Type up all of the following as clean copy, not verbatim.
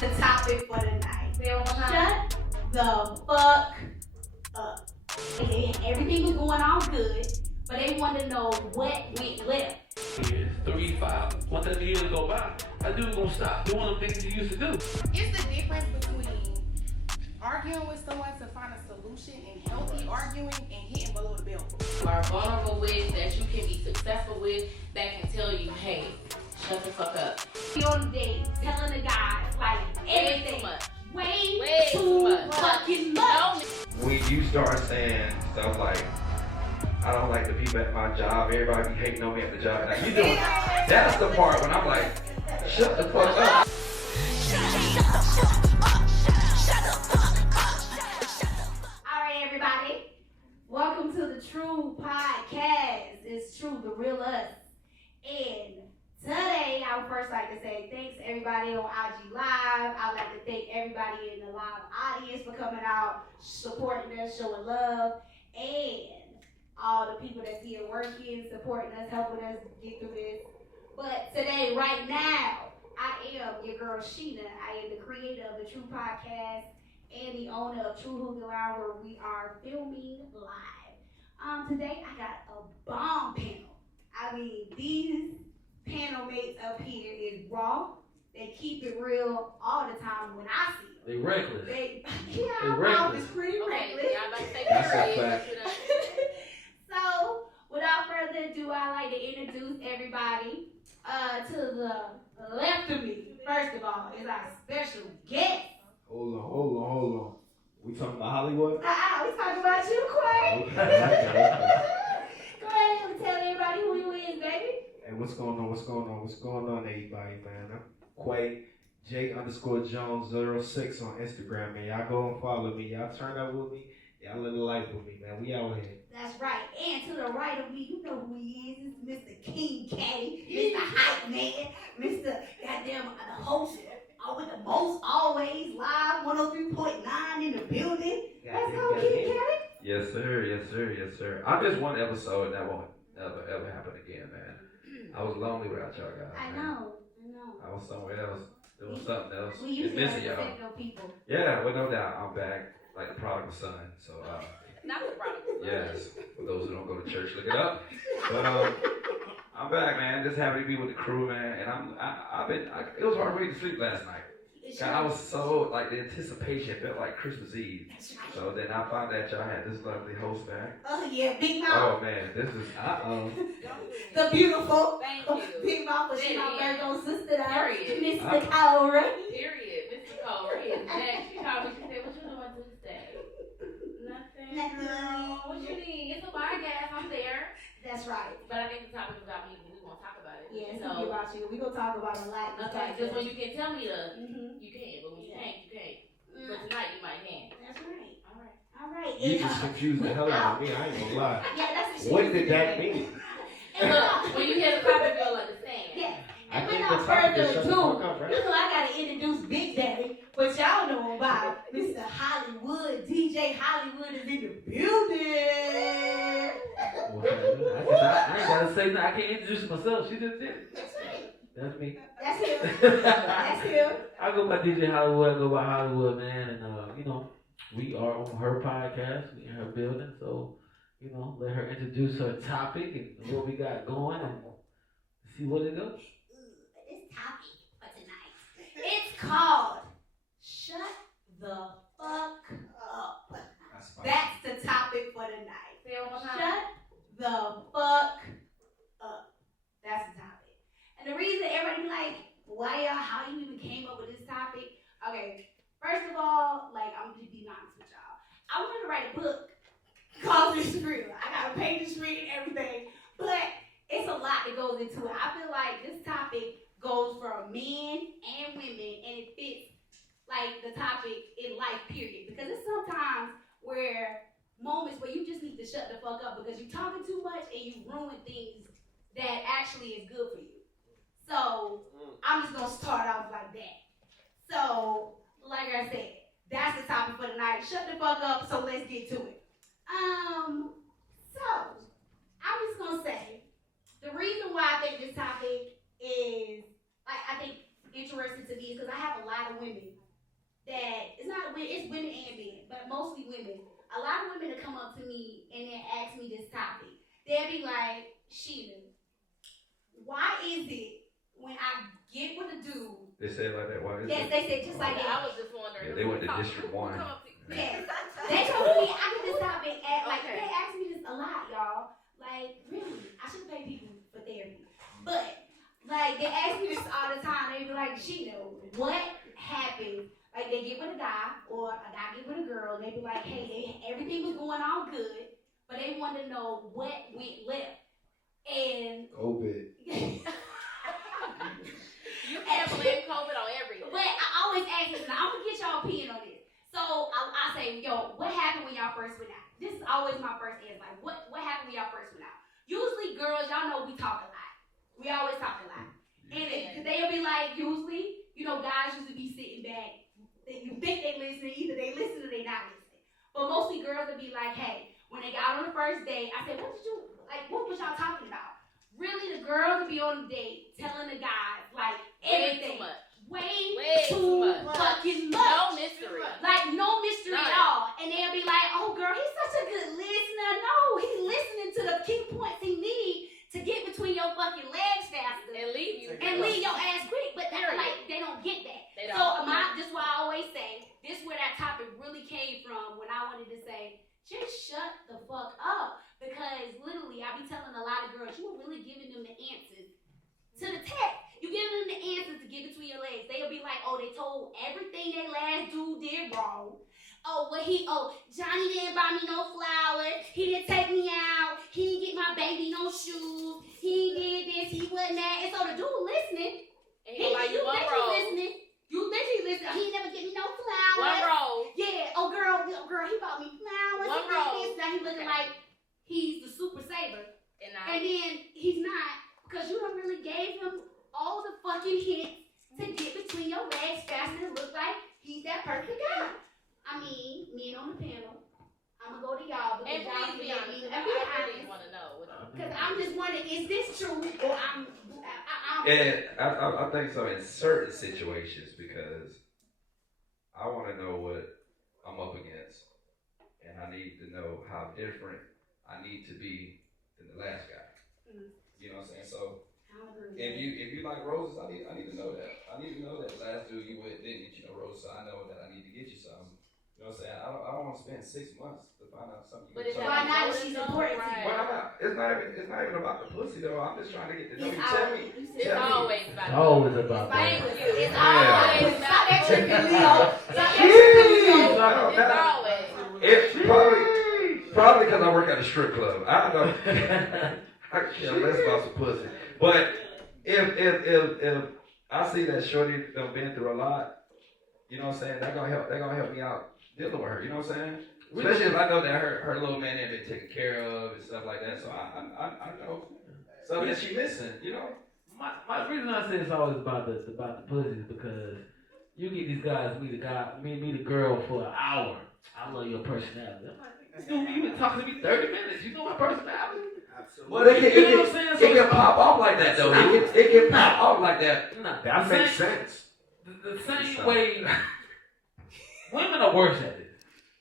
The topic for the night. Shut the fuck up. Everything was going on good, but they wanted to know what went left. 3, 5, 1 years go by. That dude gonna stop doing the things he used to do. It's the difference between arguing with someone to find a solution and healthy arguing and hitting below the belt. Are vulnerable with, that you can be successful with, that can tell you, hey, shut the fuck up. Be on the date, telling the guy like everything. Way too much. Fucking much. When you start saying stuff like, I don't like the people at my job, everybody be hating on me at the job. Now, you know, that's the part when I'm like, shut the fuck up. Alright, everybody. Welcome to the True Podcast. It's True, the real us. And today, I would first like to say thanks to everybody on IG Live. I'd like to thank everybody in the live audience for coming out, supporting us, showing love, and all the people that's here working, supporting us, helping us get through this. But today, right now, I am your girl Sheena. I am the creator of the True Podcast and the owner of True Hookah Lounge, where we are filming live. Today, I got a bomb panel. I mean, these panel mates up here is raw. They keep it real all the time when I see them. They reckless. They reckless. mouth is pretty reckless. Yeah, I'm about to say That's a period. fact. So, without further ado, I like to introduce everybody to the left of me. First of all, is our special guest. Hold on. We talking about Hollywood? We talking about you, Quay. Okay. Go ahead and tell everybody who you is, baby. Hey, what's going on, everybody, man? I'm Quay, J_Jones06 on Instagram, man. Y'all go and follow me. Y'all turn up with me. Y'all live a life with me, man. We out here. That's right. And to the right of me, you know who he is. It's Mr. King Caddy, Mr. Hype Man, Mr. Goddamn the host with the most always live 103.9 in the building. Let's go, King Caddy. Yes, sir. I'm just one episode, and that won't ever happen again, man. I was lonely without y'all guys. I man. know. I was somewhere else, doing something else. We used to missing have y'all. techno people. Yeah, well, no doubt. I'm back like the prodigal son. So, Not the problem. yes, for those who don't go to church, look it up. But I'm back, man. Just happy to be with the crew, man. And it was hard for me to sleep last night. God, I was so, like, the anticipation felt like Christmas Eve. That's right. So then I found that y'all had this lovely host back. Oh, yeah, Big Mouth. Oh, man, this is, The beautiful. Thank you. Big Mouth, but she's my Virgo sister, Period. Mr. Kyle Ray. Period. Mr. Cole, right? Exactly. She called me, she said, what you doing Tuesday? Nothing. Girl. What you need? It's a podcast. I'm there. That's right. But I think the topic was about me. We won't talk about it. Yeah, it's so, gonna be about you. We're gonna talk about a lot. okay, just when you can tell me you can, but when you Yeah. can't, you can't. But tonight you might can. That's right. Alright. All right. you just confused the hell out of me. I ain't gonna lie. Yeah, that's the What did that mean? And look, when you hear the topic, you'll understand. Yeah. I And think without the topic further is shut the ado, fuck up, right? you know I gotta introduce Big Daddy, but y'all know about Mr. Hollywood. DJ Hollywood is in the building. I ain't gotta say nothing. I can't introduce myself. She just did. That's right. That's me. That's him. That's him. I go by DJ Hollywood. I go by Hollywood, man. And, we are on her podcast. We in her building. So, let her introduce her topic and what we got going and see what it goes. This topic for tonight, it's called Shut the Fuck Up. That's the topic for the night. Say it one more time. Shut the fuck up. That's the topic. And the reason everybody be like, how you even came up with this topic? Okay, first of all, I'm just being honest with y'all. I wanted to write a book called This Real. I got a page screen and everything, but it's a lot that goes into it. I feel like this topic goes from men and women, and it fits the topic in life, period. Because it's sometimes moments where you just need to shut the fuck up because you're talking too much and you ruin things that actually is good for you. So I'm just gonna start off like that. So, like I said, that's the topic for tonight. Shut the fuck up, so let's get to it. So I'm just gonna say the reason why I think this topic is I think interesting to me is because I have a lot of of women that it's women and men, but mostly women. A lot of women that come up to me and then ask me this topic. They'll be like, Sheena, why is it when I get with a dude? They say it like that. Why is Yes, it? they said just like I that. was just wondering. Yeah, they went to District 1. Yes. They told me I get this topic at like Okay. they ask me this a lot, y'all. Like, really, I should pay people for therapy. But like they ask me this all the time. They be like, Sheena, what happened? Like they get with a guy or a guy get with a girl. They be like, hey, everything was going all good, but they want to know what went left. And COVID. You can't blame COVID on everything. but I always ask this, and I'm gonna get y'all opinion on this. So I say, yo, what happened when y'all first went out? This is always my first answer. Like, what happened when y'all first went out? Usually, girls, y'all know we talk a lot. We always talk a lot. And they'll be like, usually, you know, guys usually be sitting back. You think they listening, either they listen or they not listening. But mostly girls will be like, hey, when they got on the first date, I said, what was y'all talking about? Really, the girls will be on the date telling the guys, like, everything. Way too much. Fucking much. No mystery. Like, no mystery at all. And they'll be like, oh, girl, he's such a good listener. No, he's listening to the key points he needs to get between your fucking legs faster. And leave you. And leave your ass quick. But like, they don't get that. They So, don't. this is why I always say, this is where that topic really came from when I wanted to say, just shut the fuck up. Because literally, I be telling a lot of girls, you are really giving them the answers to the text. You giving them the answers to get between your legs. They'll be like, oh, they told everything they last dude did wrong. Johnny didn't buy me no flowers. He didn't take me out. He didn't get my baby no shoes. He did this, he wasn't that. And so the dude listening, And you one roll. You literally listening. He never get me no flowers. One roll. Yeah, girl, he bought me flowers. One He did roll. this. Now he looking like he's the super saver. And And then he's not, because you done really gave him all the fucking hints to get between your legs faster and look like he's that perfect guy. I mean, men on the panel, I'm going to go to y'all because And y'all please be can honest. get me. I And be really honest. want to know. Because I'm just wondering, is this true or I'm And I think so in certain situations because I want to know what I'm up against, and I need to know how different I need to be than the last guy. You know what I'm saying? So if you like roses, I need to know that. I need to know that the last dude you with didn't get you no roses, so I know that I need to get you some. You know what I'm saying? I don't want to spend 6 months to find out something. But it's why not if she's important to you? Well, it's not even about the pussy though. I'm just trying to get to know you. Tell me. It's always about It's always about It's that. always always Stop that about tripping, Leo. Stop that tripping, Leo. It's always. It's probably because I work at a strip club. I don't know. I can care less about some pussy. But if I see that shorty done been through a lot, you know what I'm saying? They're gonna help me out dealing with her. You know what I'm saying? Especially if I know that her little man ain't been taken care of and stuff like that. So I know something that she missing. You know. My reason I say it's always about the pussy is because you get these guys meet a girl for an hour. I love your personality. I'm like, you've been talking to me 30 minutes. You know my personality. Well, it You know what I'm saying? can, it can pop off like that though. It can pop off like that. Nah, That makes sense. The same way women are worse at it.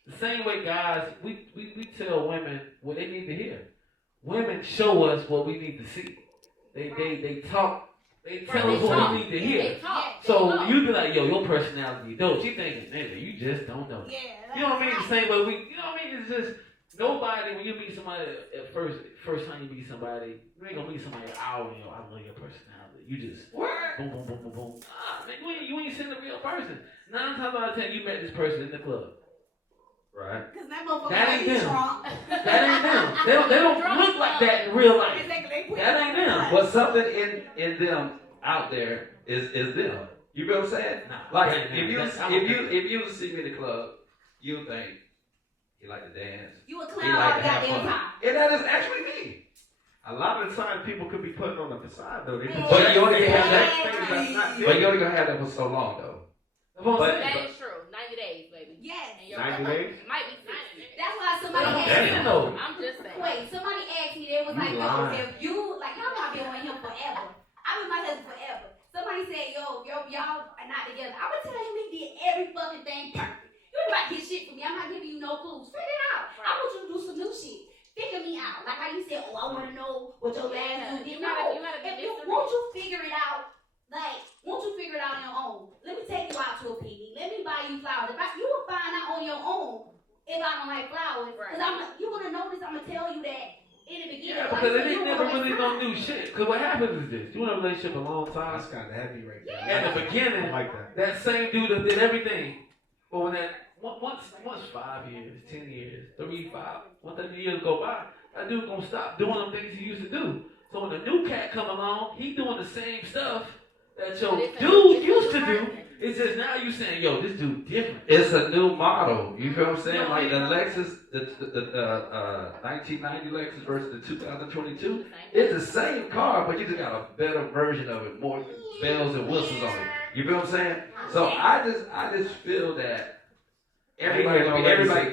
The same way guys, we tell women what they need to hear. Women show us what we need to see. They talk. They tell us what we need to hear. They talk. So you be like, yo, your personality dope. She thinking, nigga, you just don't know. Yeah. You know what I mean? The same way you know what I mean? It's just nobody, when you meet somebody at first time you meet somebody, you ain't gonna meet somebody an hour and I love your personality. You just boom, boom, boom, boom, boom. Man, you ain't seen the real person. 9 times out of 10, you met this person in the club. Right? Because that motherfucker That ain't them. drunk. That ain't them. They don't look like that in real life. That ain't them. But something in them out there is them. You know what I'm saying? Nah, Like that ain't them. if you see me in the club, you think he like to dance. You a He clown all like the to have goddamn fun. time. And that is actually me. A lot of the time, people could be putting on a facade though. They But you only can have things that's not But good. you only gonna have that for so long though. But That is true. 90 days, baby. Yes. And your 90 days? It might be 60. That's why somebody Damn, asked me. though. I'm just saying. Wait, somebody asked me, they was You like, yo, lying. if you, like, y'all not been with him forever. I've been with my husband forever. Somebody said, yo, y'all are not together. I would tell him he did every fucking thing perfect. You ain't about to get shit from me. I'm not giving you no clues. Figure it out. I want you to do some new shit. Figure me out. Like how you said, oh, I want to know what your last dude did. Won't you figure it out? Like, won't you figure it out on your own? Let me take you out to a picnic. Let me buy you flowers. You will find out on your own if I don't like flowers. Because you're going to notice I'm going to tell you that in the beginning. Yeah, because it ain't never really no new shit. Because what happens is this. You in a relationship a long time. That's kind of heavy right there. At the beginning, I like that same dude that did everything. But when once 5 years, 10 years, 3, 5, once that years go by, that dude gonna stop doing the things he used to do. So when the new cat come along, he doing the same stuff that your dude used to do. It's just now you saying, yo, this dude different. It's a new model. You feel what I'm saying? Like the Lexus, the 1990 Lexus versus the 2022. It's the same car, but you just got a better version of it, more bells and whistles on it. You feel what I'm saying? So I just feel that everybody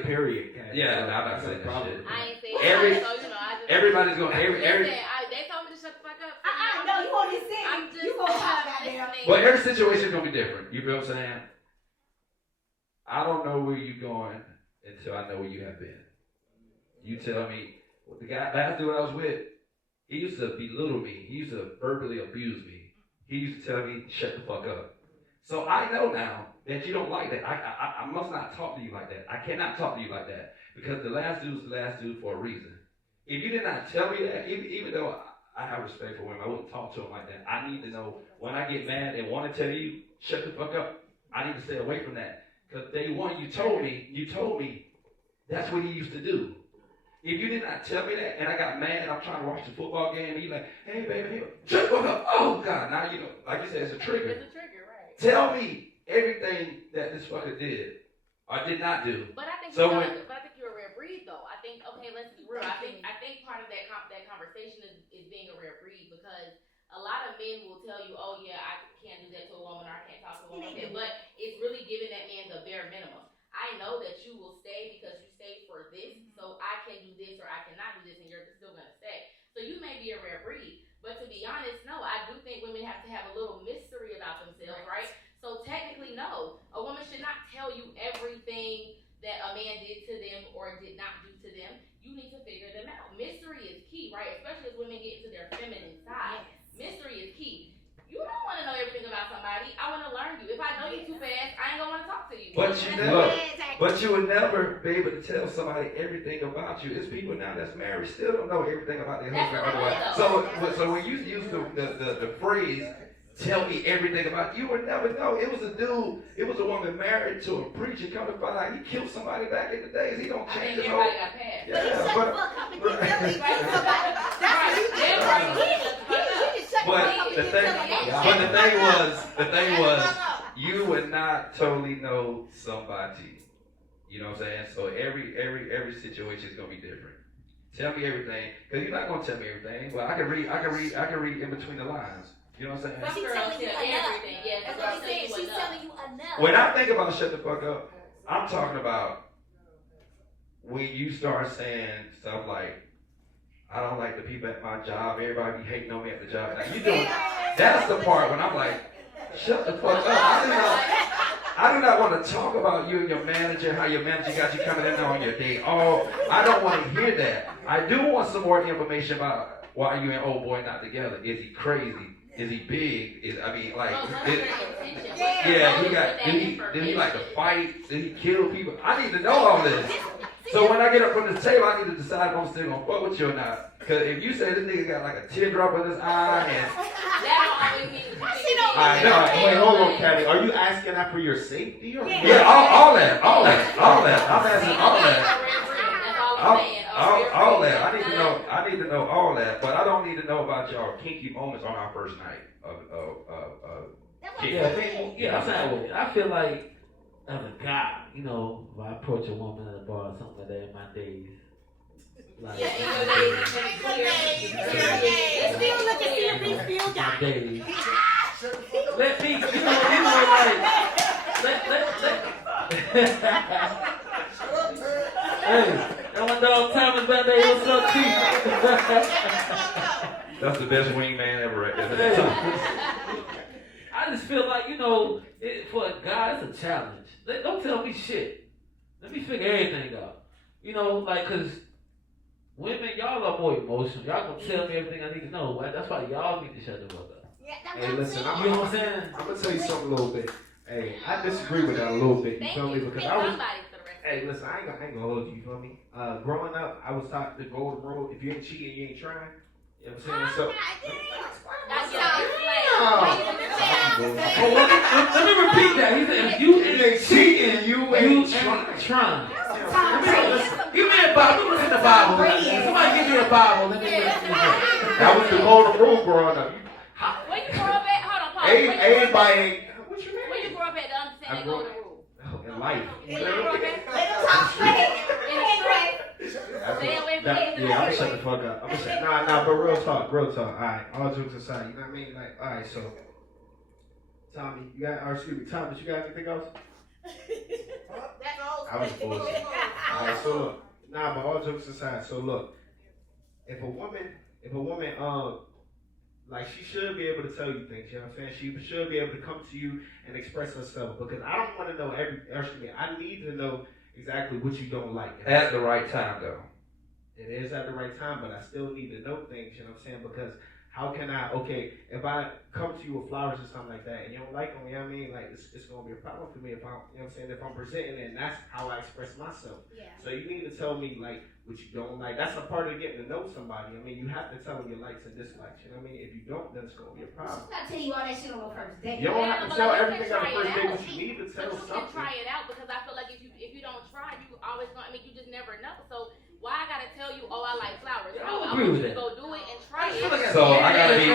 period. Yeah, I'm not saying that shit. I ain't saying that, so everybody's going they told me to shut the fuck up. No, you won't just say you gonna talk about that. But every situation is gonna be different. You feel what I'm saying? I don't know where you're going until I know where you have been. You tell me, the last dude I was with, he used to belittle me. He used to verbally abuse me. He used to tell me, shut the fuck up. So I know now that you don't like that. I must not talk to you like that. I cannot talk to you like that. Because the last dude was the last dude for a reason. If you did not tell me that, even though I have respect for women, I wouldn't talk to them like that. I need to know when I get mad and want to tell you, shut the fuck up. I need to stay away from that. Because day one, you told me that's what he used to do. If you did not tell me that, and I got mad, I'm trying to watch the football game, and you're like, hey, baby, shut the fuck up. Oh, God, now you know, like you said, it's a trigger. It's a trigger, right. Tell me everything that this fucker did or did not do. But I think you're a rare breed, though. I think, okay, let's be real. I think part of that conversation is being a rare breed, because a lot of men will tell you, oh yeah, I can't do that to a woman, or I can't talk to a woman, but it's really giving that man the bare minimum. I know that you will stay because you stayed for this, so I can do this or I cannot do this, and you're still gonna stay. So you may be a rare breed, but to be honest, no, I do think women have to have a little mystery about themselves, right? So technically, no, a woman should not tell you everything that a man did to them or did not do to them. You need to figure them out. Mystery is key, right? Especially as women get into their feminine side. Yes. Mystery is key. You don't want to know everything about somebody. I want to learn you. If I know you too fast, I ain't gonna want to talk to you. But you would never be able to tell somebody everything about you. It's people now that's married still don't know everything about their husband. So when you use the phrase, tell me everything about you, would never know. It was a dude, it was a woman married to a preacher. Come to find out, he killed somebody back in the days. He don't change his whole. Everybody got passed. Yeah, but the thing was, you would not totally know somebody. You know what I'm saying? So every situation is gonna be different. Tell me everything, because you're not gonna tell me everything. But I can read in between the lines. You know what I'm saying? But she's telling you enough. Yes, that's what I'm saying. She's telling you enough. When I think about shut the fuck up, I'm talking about when you start saying stuff like, I don't like the people at my job. Everybody be hating on me at the job. Now, you doing, that's the part when I'm like, shut the fuck up. I do not want to talk about you and your manager, how your manager got you coming in on your day off. I don't want to hear that. I do want some more information about why you and old boy not together. Is he crazy? Is he big? Did he like to fight? Did he kill people? I need to know all this. So when I get up from this table, I need to decide if I'm still gonna fuck with you or not. Because if you say this nigga got like a teardrop in his eye and that don't always mean wait, hold on, Caddy. Are you asking that for your safety or? Yeah, all that. I'm asking all that. All that. I need to know all that, but I don't need to know about y'all kinky moments on our first night I feel like as a guy, you know, if I approach a woman at a bar or something like that in my days. Like, Still looking at these few guys. Days. Let me, you know, like, hey, that my dog Thomas back there, what's up, T? That's the best wingman ever right there. I just feel like, for a guy, it's a challenge. Don't tell me shit. Let me figure everything out. Cause women, y'all are more emotional. Y'all gonna tell me everything I need to know. Right? That's why y'all need to shut the fuck up. Yeah, that's Hey, what listen, I'm You saying. know what I'm saying? I'm gonna tell you something a little bit. Hey, I disagree with that a little bit. You Thank feel me? you. Because Pick I was. somebody for the rest of Hey, listen, I ain't gonna hold you. You feel me? Growing up, I was taught the golden rule: if you ain't cheating, you ain't trying. You know what I'm saying? So. Well, let me repeat that. He said, if you ain't cheating, you ain't trying. Give me a Bible. Look at the Bible. Somebody give me a Bible. Let me read this. That was the golden rule growing up. Where you grew up at? Hold on, pause. Everybody ain't. What you mean? Where you grew up at to understand that golden rule? In life. Where you grew up at? Let them talk straight. In the street. Stay away from Yeah, I'm me. gonna shut the fuck up. I'm gonna say, nah, but real talk. Alright, all jokes aside, you know what I mean? Like, alright, so, Tommy, Thomas, you got anything else? I was bullshit. Alright, so look, but all jokes aside, so look, if a woman, like, she should be able to tell you things, you know what I'm saying? She should be able to come to you and express herself, because I don't want to know I need to know exactly what you don't like. At the right time, though. It is at the right time, but I still need to know things, you know what I'm saying? Because how can if I come to you with flowers or something like that and you don't like them, you know what I mean? Like, it's going to be a problem for me if if I'm presenting it and that's how I express myself. Yeah. So you need to tell me, like, what you don't like. That's a part of getting to know somebody. I mean, you have to tell them your likes and dislikes, you know what I mean? If you don't, then it's going to be a problem. I'm not telling you all that shit on the first date. You don't have to but tell like, everything on the first day, out. but you need to tell But you can something. try it out, because I feel like if you don't try, you always gonna. I mean, you just never know. So why I gotta tell you? Oh, I like flowers. Yeah, No, I I agree want with you to that. go do it and try it. So I gotta be,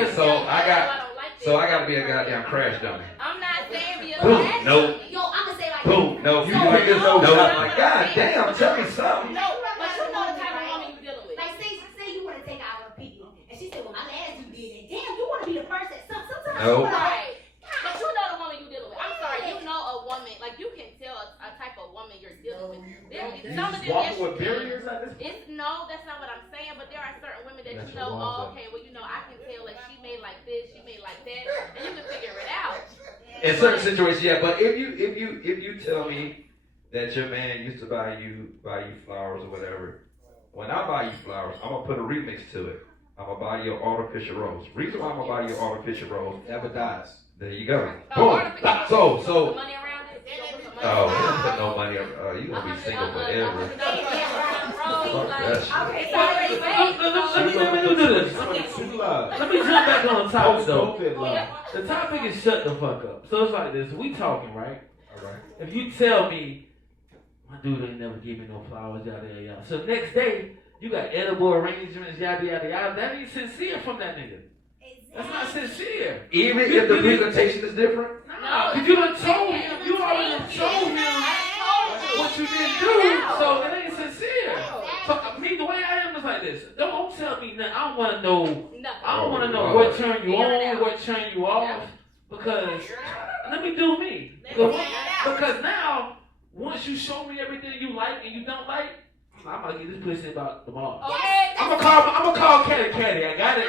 I gotta be a goddamn crash dummy. I'm not saying be a Boom, bad nope. dummy. Yo, I'm gonna say like Boom, no, you No, like this, no, no, no, like, god damn, tell me something. No, But you know the type of woman you dealing with. Like say you want to take out a picnic, and she said, "Well, my last you did it." Damn, you want to be the first that sometimes. No. You wanna, Right. But you know the woman you dealing with. I'm sorry, you know a woman, like you can tell a type of woman you're dealing with. You Some of just them, yes, walking with you can. barriers at this point? No, that's not what I'm saying, but there are certain women that That's you know, your walls oh, okay, well, I can tell, like, she made like this, she made like that, and you can figure it out. In certain situations, yeah, but if you tell me that your man used to buy you flowers or whatever, when I buy you flowers, I'm gonna put a remix to it. I'm gonna buy you an artificial rose. Reason why I'm gonna buy you an artificial rose, Never dies. there you go. Oh, Boom. artificial- So, Put money around it? Put some money oh, we around don't it? put no money. You gonna be single forever. $100 Fuck that like, shit. Okay, it's already Let me do this. Let me jump back on the topic though. The topic is shut the fuck up. So it's like this. We talking, right? Alright. If you tell me, my dude ain't never give me no flowers, yada, yada, yada. So next day, you got edible arrangements, yada, yada, yada. That ain't sincere from that nigga. That's not sincere. Even if the presentation is different. Nah, because you done told him, you already done told him what you didn't do, so it ain't sincere. So me, the way I am is like this. Don't tell me nothing. I don't want to know. I don't want to know what turn you on, what turn you off, because let me do me. Because now, once you show me everything you like and you don't like, I'm gonna get this pussy about tomorrow. I'm gonna call Caddy. I got it.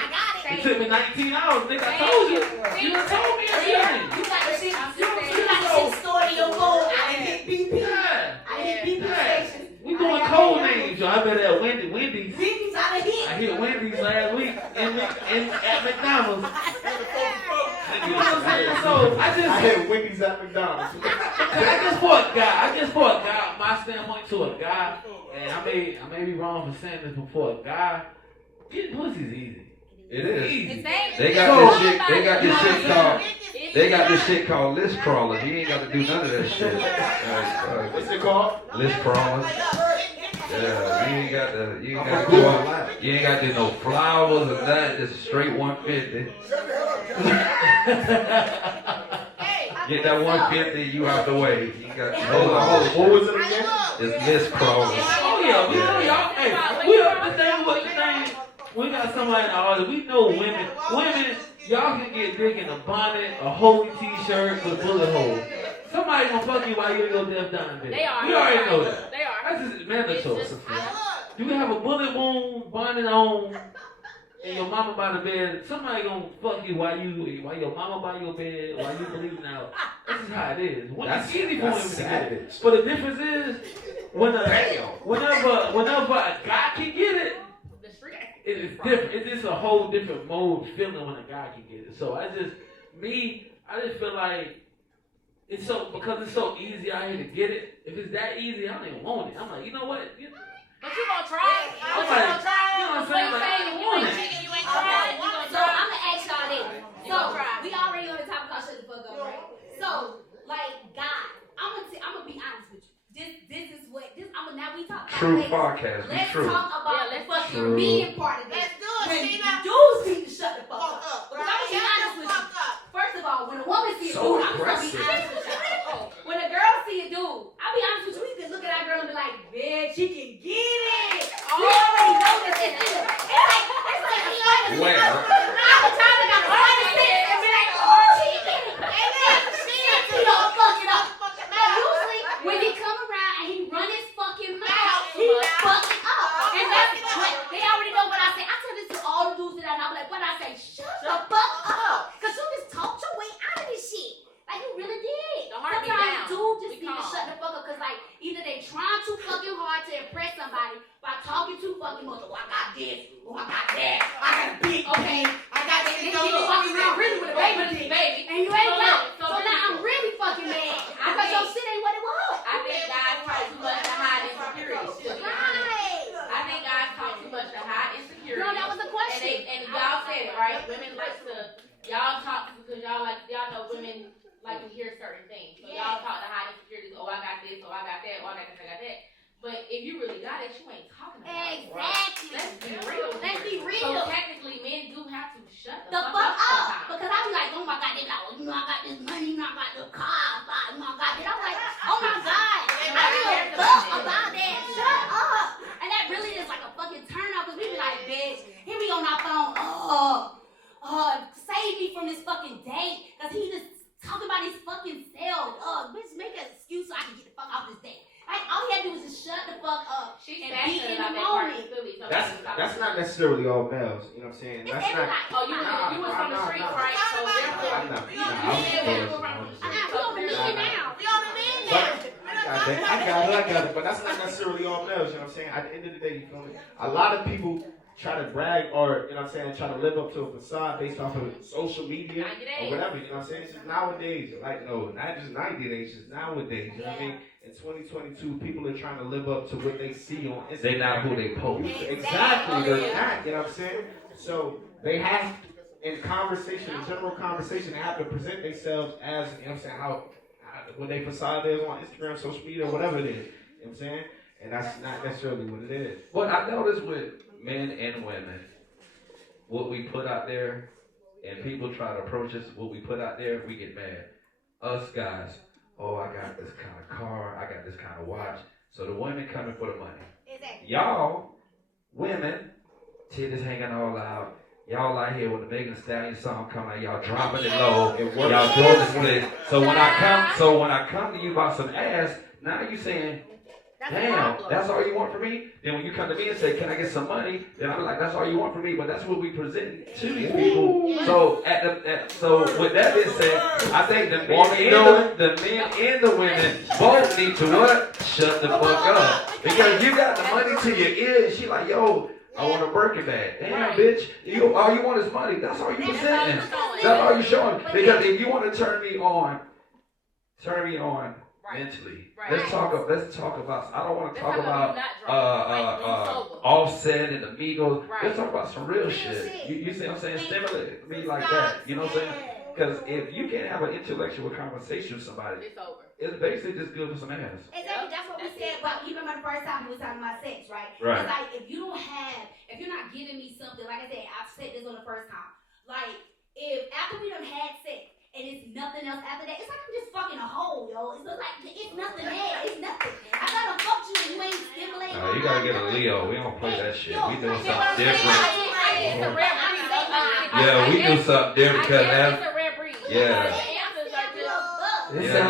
It took me 19 hours, nigga. I told you. You done told me everything. You got the shit stored in your phone. I hit BP. Yeah. I hit BP Yeah. station. We doing code names, yo. I bet at Wendy's. Wendy's I done hit. I hit Wendy's last week at McDonald's. You know what I'm saying? So I hit Wendy's at McDonald's. I just for a guy, my standpoint to a guy, and I may be wrong for saying this before a guy, getting pussy is easy. It is. Easy. They got this shit called list crawlers. You ain't got to do none of that shit. What's it called? List crawlers. Yeah, you ain't got to do no flowers or nothing. Just straight 150. Get that 150, you out the way. You got hold on. What was it again? It's list crawlers. Oh yeah, we know y'all. Hey, the thing. We got somebody in the audience. We know women. Women, y'all can get dick in a bonnet, a holy t-shirt with a bullet hole. Somebody gonna fuck you while you're in your death dying bed. They are. We already know that. They are. That's just mandatory. You can have a bullet wound, bonnet on, and your mama by the bed, somebody gonna fuck you while your mama by your bed, while you bleeding out. This is how it is. When it's easy for him to get it. But the difference is, whenever a guy can get it, it's different. It's just a whole different mode feeling when a guy can get it. So I just feel like it's because it's so easy out here to get it. If it's that easy, I don't even want it. I'm like, you know what? But you gonna try? I'm like, you know what I'm saying? Like, You ain't tried. You gonna So try? I'm gonna ask y'all this. So we already on the topic about shut the fuck up, right? So like, God, I'm gonna be honest with you. This is what now we talk about. True podcast. Be Let's true. talk about the fucking True. men part of this. Let's do it, When Sheena. dudes need to shut the fuck Fuck up. up. Because I'm gonna be honest with you. First of all, when a woman sees a So dude, I'm gonna be aggressive. honest with you. When a girl see a dude, I'll be honest with you, we can look at our girl and be like, bitch, she can get it. We already know this is it. It's like, Where? I'm the time I got to understand and be like, oh, she can get it. And then she don't fuck it up. Now, usually, when he come around and he run his fucking mouth, he fuck it up. And that's what, they already know what I say. I tell this to all the dudes that I know, like, what I say, shut the fuck up. Because you just talked your way out of this shit. Like, you really did. The heart be Sometimes down. dudes just We need to calm. shut the fuck up because, like, either they trying too fucking hard to impress somebody by talking too fucking much. Oh, I got this. Oh, I got that. I got a big Okay. I got this. Then you fucking around really with a baby. Baby. And you ain't got it. So So now I'm really fucking mad. Because your shit ain't what it was. I think guys talk too much to hide insecurity. Right. I think guys talk too much to hide insecurity. No, that was a question. And y'all said it, right? Women like y'all talk because y'all know women like to hear certain things. So y'all talk to hide insecurities. Oh, I got this. Oh, I got that. Oh, I got this. I got that. But if you really got it, you ain't talking about it. Exactly. Let's be real. Let's be So real. technically, men do have to shut The the fuck up. sometimes. Because I be like, oh my God, they like, oh, you know, I got this money, you know, I got the car, oh my God. And I'm like, oh my God, I give a fuck about that. Shut up. And that really is like a fucking turn off because we be like, bitch, here we on our phone, save me from this fucking date. Because he just talking about his fucking self. Bitch, make an excuse so I can get the fuck off this date. Like, all he had to do was just shut the fuck up. She's and be passionate in about the that part moment. of Philly. So That's not necessarily all males. You know what I'm saying? It's That's not. everybody. Oh, you was from the streets, right? So therefore, I'm not. you I'm said where you were from. We on the men now. We on the men But now. I got it. But that's not necessarily all males. You know what I'm saying? At the end of the day, you feel me? A lot of people try to brag or, you know what I'm saying, try to live up to a facade based off of social media or whatever. You know what I'm saying? It's just nowadays. Like, no, not just 90 days, just nowadays. You know what I mean? In 2022, people are trying to live up to what they see on Instagram. They not who they post. Exactly, they're not, you know what I'm saying? So they have, in conversation, in general conversation, they have to present themselves as, you know what I'm saying, how when they facade is on Instagram, social media, or whatever it is, you know what I'm saying? And that's not necessarily what it is. But I notice with men and women, what we put out there, and people try to approach us, what we put out there, we get mad. Us guys, oh, I got this kind of car, I got this kind of watch. So the women coming for the money. Exactly. Y'all, women, titties hanging all out. Y'all out here with the Megan Thee Stallion song coming out, y'all dropping it low, y'all doing the split. So when I come to you about some ass, now you saying, damn, that's all you want from me? Then when you come to me and say, can I get some money? Then I'm like, that's all you want from me. But that's what we present to these people. So so with that being said, I think the men and the women both need to what? Shut the fuck up. Because you got the money to your ears. She like, yo, I want a Birkin bag. Damn, bitch. All you want is money. That's all you presenting. That's all you showing. Because if you want to turn me on mentally. Right. Let's talk about. I don't want to talk about sober. Offset and Amigos. Right. Let's talk about some real shit. You see what I'm saying? Stimulate me like that. You know what I'm saying? Because if you can't have an intellectual conversation with somebody, It's over. it's basically just good for some ass. Exactly, that's what we said. Well, you remember the first time we was talking about sex, right? Right. It's like if you're not giving me something, like I said, I've said this on the first time. Like if after we done had sex and it's nothing else after that, it's like I'm just fucking a hole, yo. It's like it's nothing there. It's nothing. I gotta fuck you and you ain't stimulating. You gotta get a Leo. We don't play that shit. We do something different. It's a rare breed. Yeah, we do something different because It's a rare breed. Yeah. This Yeah, sound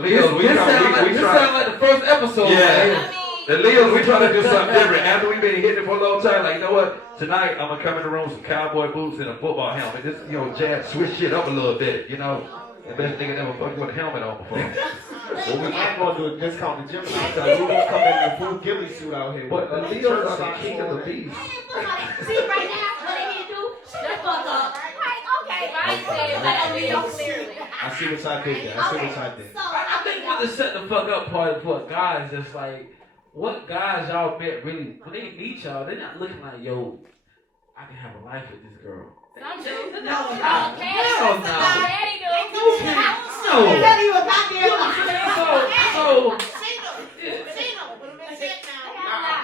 Leo, we sound like the first episode. Yeah. Man. The Leos, we trying to do something different. After we've been hitting it for a long time, like, you know what? Tonight, I'm going to come in the room with some cowboy boots and a football helmet. Just, jab, switch shit up a little bit, The best nigga never fucked with a helmet on before. Well, we ain't gonna do a discount the gym because we gonna come in a full ghillie suit out here. But the Leos are the king of the beast. See, right now, what they need to do? Shut the fuck up. Right, okay. Right there, let them Leo clearly. I see what I did there. I see what I did. So, I think what the shut the fuck up part for guys is like, what guys y'all met really, when they meet y'all, they're not looking like, yo, I can have a life with this girl. Some do. No. Okay. Hell no. Daddy do. No. They tell you a goddamn lie.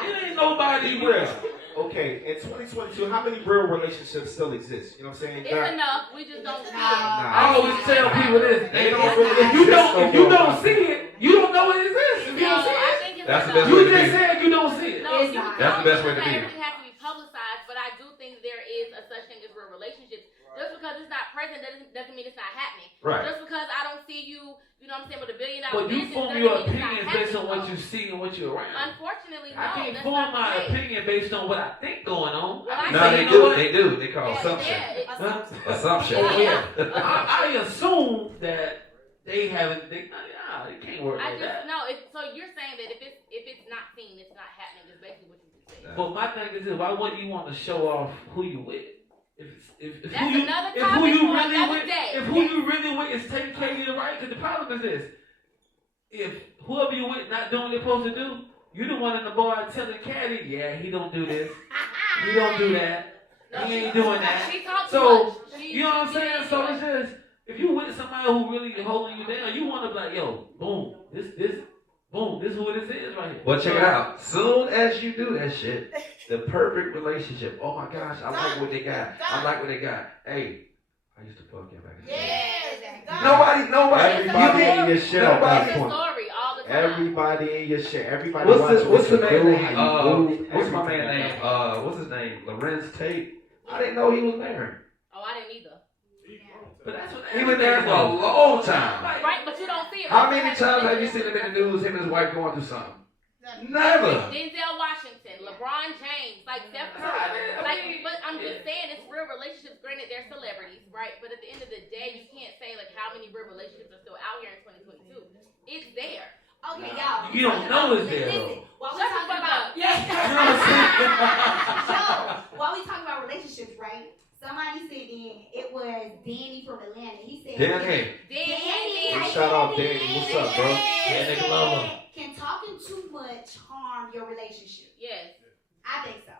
It ain't nobody real. Okay, in 2022, how many real relationships still exist? You know what I'm saying? It's enough. We just don't see it. I always tell people this. They don't really If you don't, exist if you no more. don't see it, you don't know it exists. If you No, don't see I it, think it's That's the enough. best you way to just be. said you don't see it. No, It's you not. That's the best way to not be. everything has to be publicized, but I do think there is a such thing as real relationships. Just because it's not present doesn't mean it's not happening. Right. Just because I don't see you, you know what I'm saying, with $1 billion But you business form doesn't your mean it's not opinions based on happening. what you see and what you're around. Unfortunately, no. I can't that's form not the my case. opinion based on what I think going on. Well, I No, say, they you know do. what? They do. They call Yeah, assumption. yeah, it's- Huh? Assumption. Oh, yeah. I assume that they haven't. Nah, it can't work I like that. just no. So you're saying that if it's not seen, it's not happening. Is basically what you just said. But my thing is this: why wouldn't you want to show off who you with? If That's who you another if topic who you for really another with day. if who you really with is taking care of you right, because the problem is this: if whoever you with not doing what they're supposed to do, you the one in the bar telling Caddy, yeah, he don't do this, he don't do that, he ain't doing that. She talks So, much. you know what I'm saying? So it's just, if you with somebody who really holding you down, you want to be like, yo, boom, this is who this is right here. Well, check it out. Soon as you do that shit, the perfect relationship. Oh my gosh, I like what they got. I like what they got. Hey, I used to fuck you back in the day. Nobody. Everybody in your shit at Nobody. that It's a point. story all the time. Everybody in your shit. Everybody What's watching the what man you do, name? how you move, What's my everything man like name? that. What's his name? Lorenz Tate. I didn't know he was married. Oh, I didn't either. But that's what He was there for a long time. Right, but you don't see it. How many times have you seen him in the news? Him and his wife going through something. Never. Denzel Washington, LeBron James, like Steph Curry. Like, but I'm just saying, it's real relationships. Granted, they're celebrities, right? But at the end of the day, you can't say like how many real relationships are still out here in 2022. It's there. Okay, y'all. You don't know it's there, Listen, though. while we Shut the talking fuck about up. You know what I'm saying? so, while we talking about relationships, right? Somebody said it was Danny from Atlanta. He said Danny. Danny. Shout out Danny. What's up, bro? Danny He Glover. said, can talking too much harm your relationship? Yes. I think so.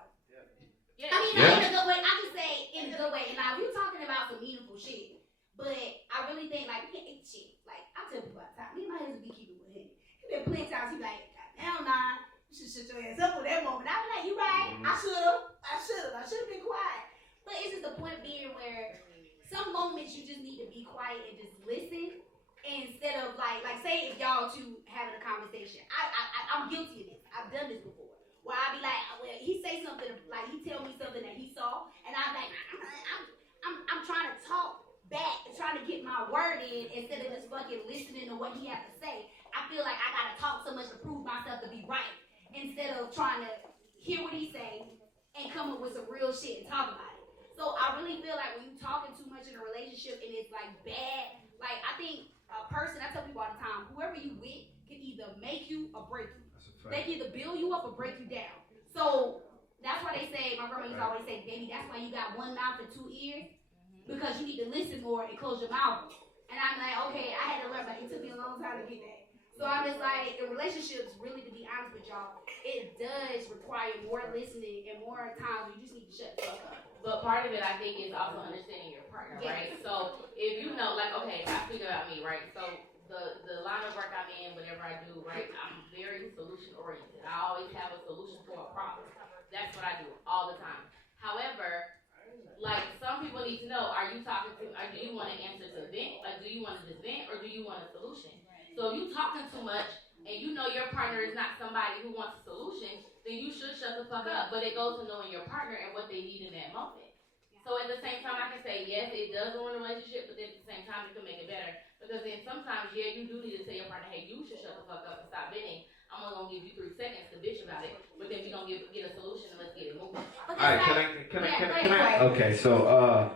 Yes. I mean, Yeah. not in a good way. I just say in a good way. And now, we're talking about some meaningful shit. But I really think, like, we can't eat shit. Like, I tell people all the time, me and my husband be keeping with him. He been plenty times, he be like, hell nah, you should shut your ass up for that moment. I be like, you right, I should've been quiet. But it's just the point being where some moments you just need to be quiet and just listen instead of like say if y'all two having a conversation. I'm guilty of this. I've done this before. Where I be like, well, he say something like he tell me something that he saw, and I'm like, I'm trying to talk back and trying to get my word in instead of just fucking listening to what he has to say. I feel like I gotta talk so much to prove myself to be right instead of trying to hear what he say and come up with some real shit and talk about it. So I really feel like when you talking too much in a relationship and it's like bad, like I think a person, I tell people all the time, whoever you with can either make you or break you. They can either build you up or break you down. So that's why they say, my grandma used to always say, baby, that's why you got one mouth and two ears, because you need to listen more and close your mouth. And I'm like, okay, I had to learn, but it took me a long time to get that. So I'm just like, in relationships, really, to be honest with y'all, it does require more listening and more times you just need to shut the fuck up. But part of it, I think, is also understanding your partner, right? So if you know, like, okay, I speak about me, right? So the line of work I'm in, whatever I do, right? I'm very solution oriented. I always have a solution for a problem. That's what I do all the time. However, like some people need to know, are you talking to? Do you want to answer to vent? Like, do you want to just vent, or do you want a solution? So if you talking too much and you know your partner is not somebody who wants a solution, then you should shut the fuck up. But it goes to knowing your partner and what they need in that moment. So at the same time, I can say, yes, it does ruin a relationship, but then at the same time, it can make it better. Because then sometimes, yeah, you do need to tell your partner, hey, you should shut the fuck up and stop venting. I'm I'm only gonna give you 3 seconds to bitch about it, but then we gonna get a solution and let's get it moving. All right, can I? Okay, so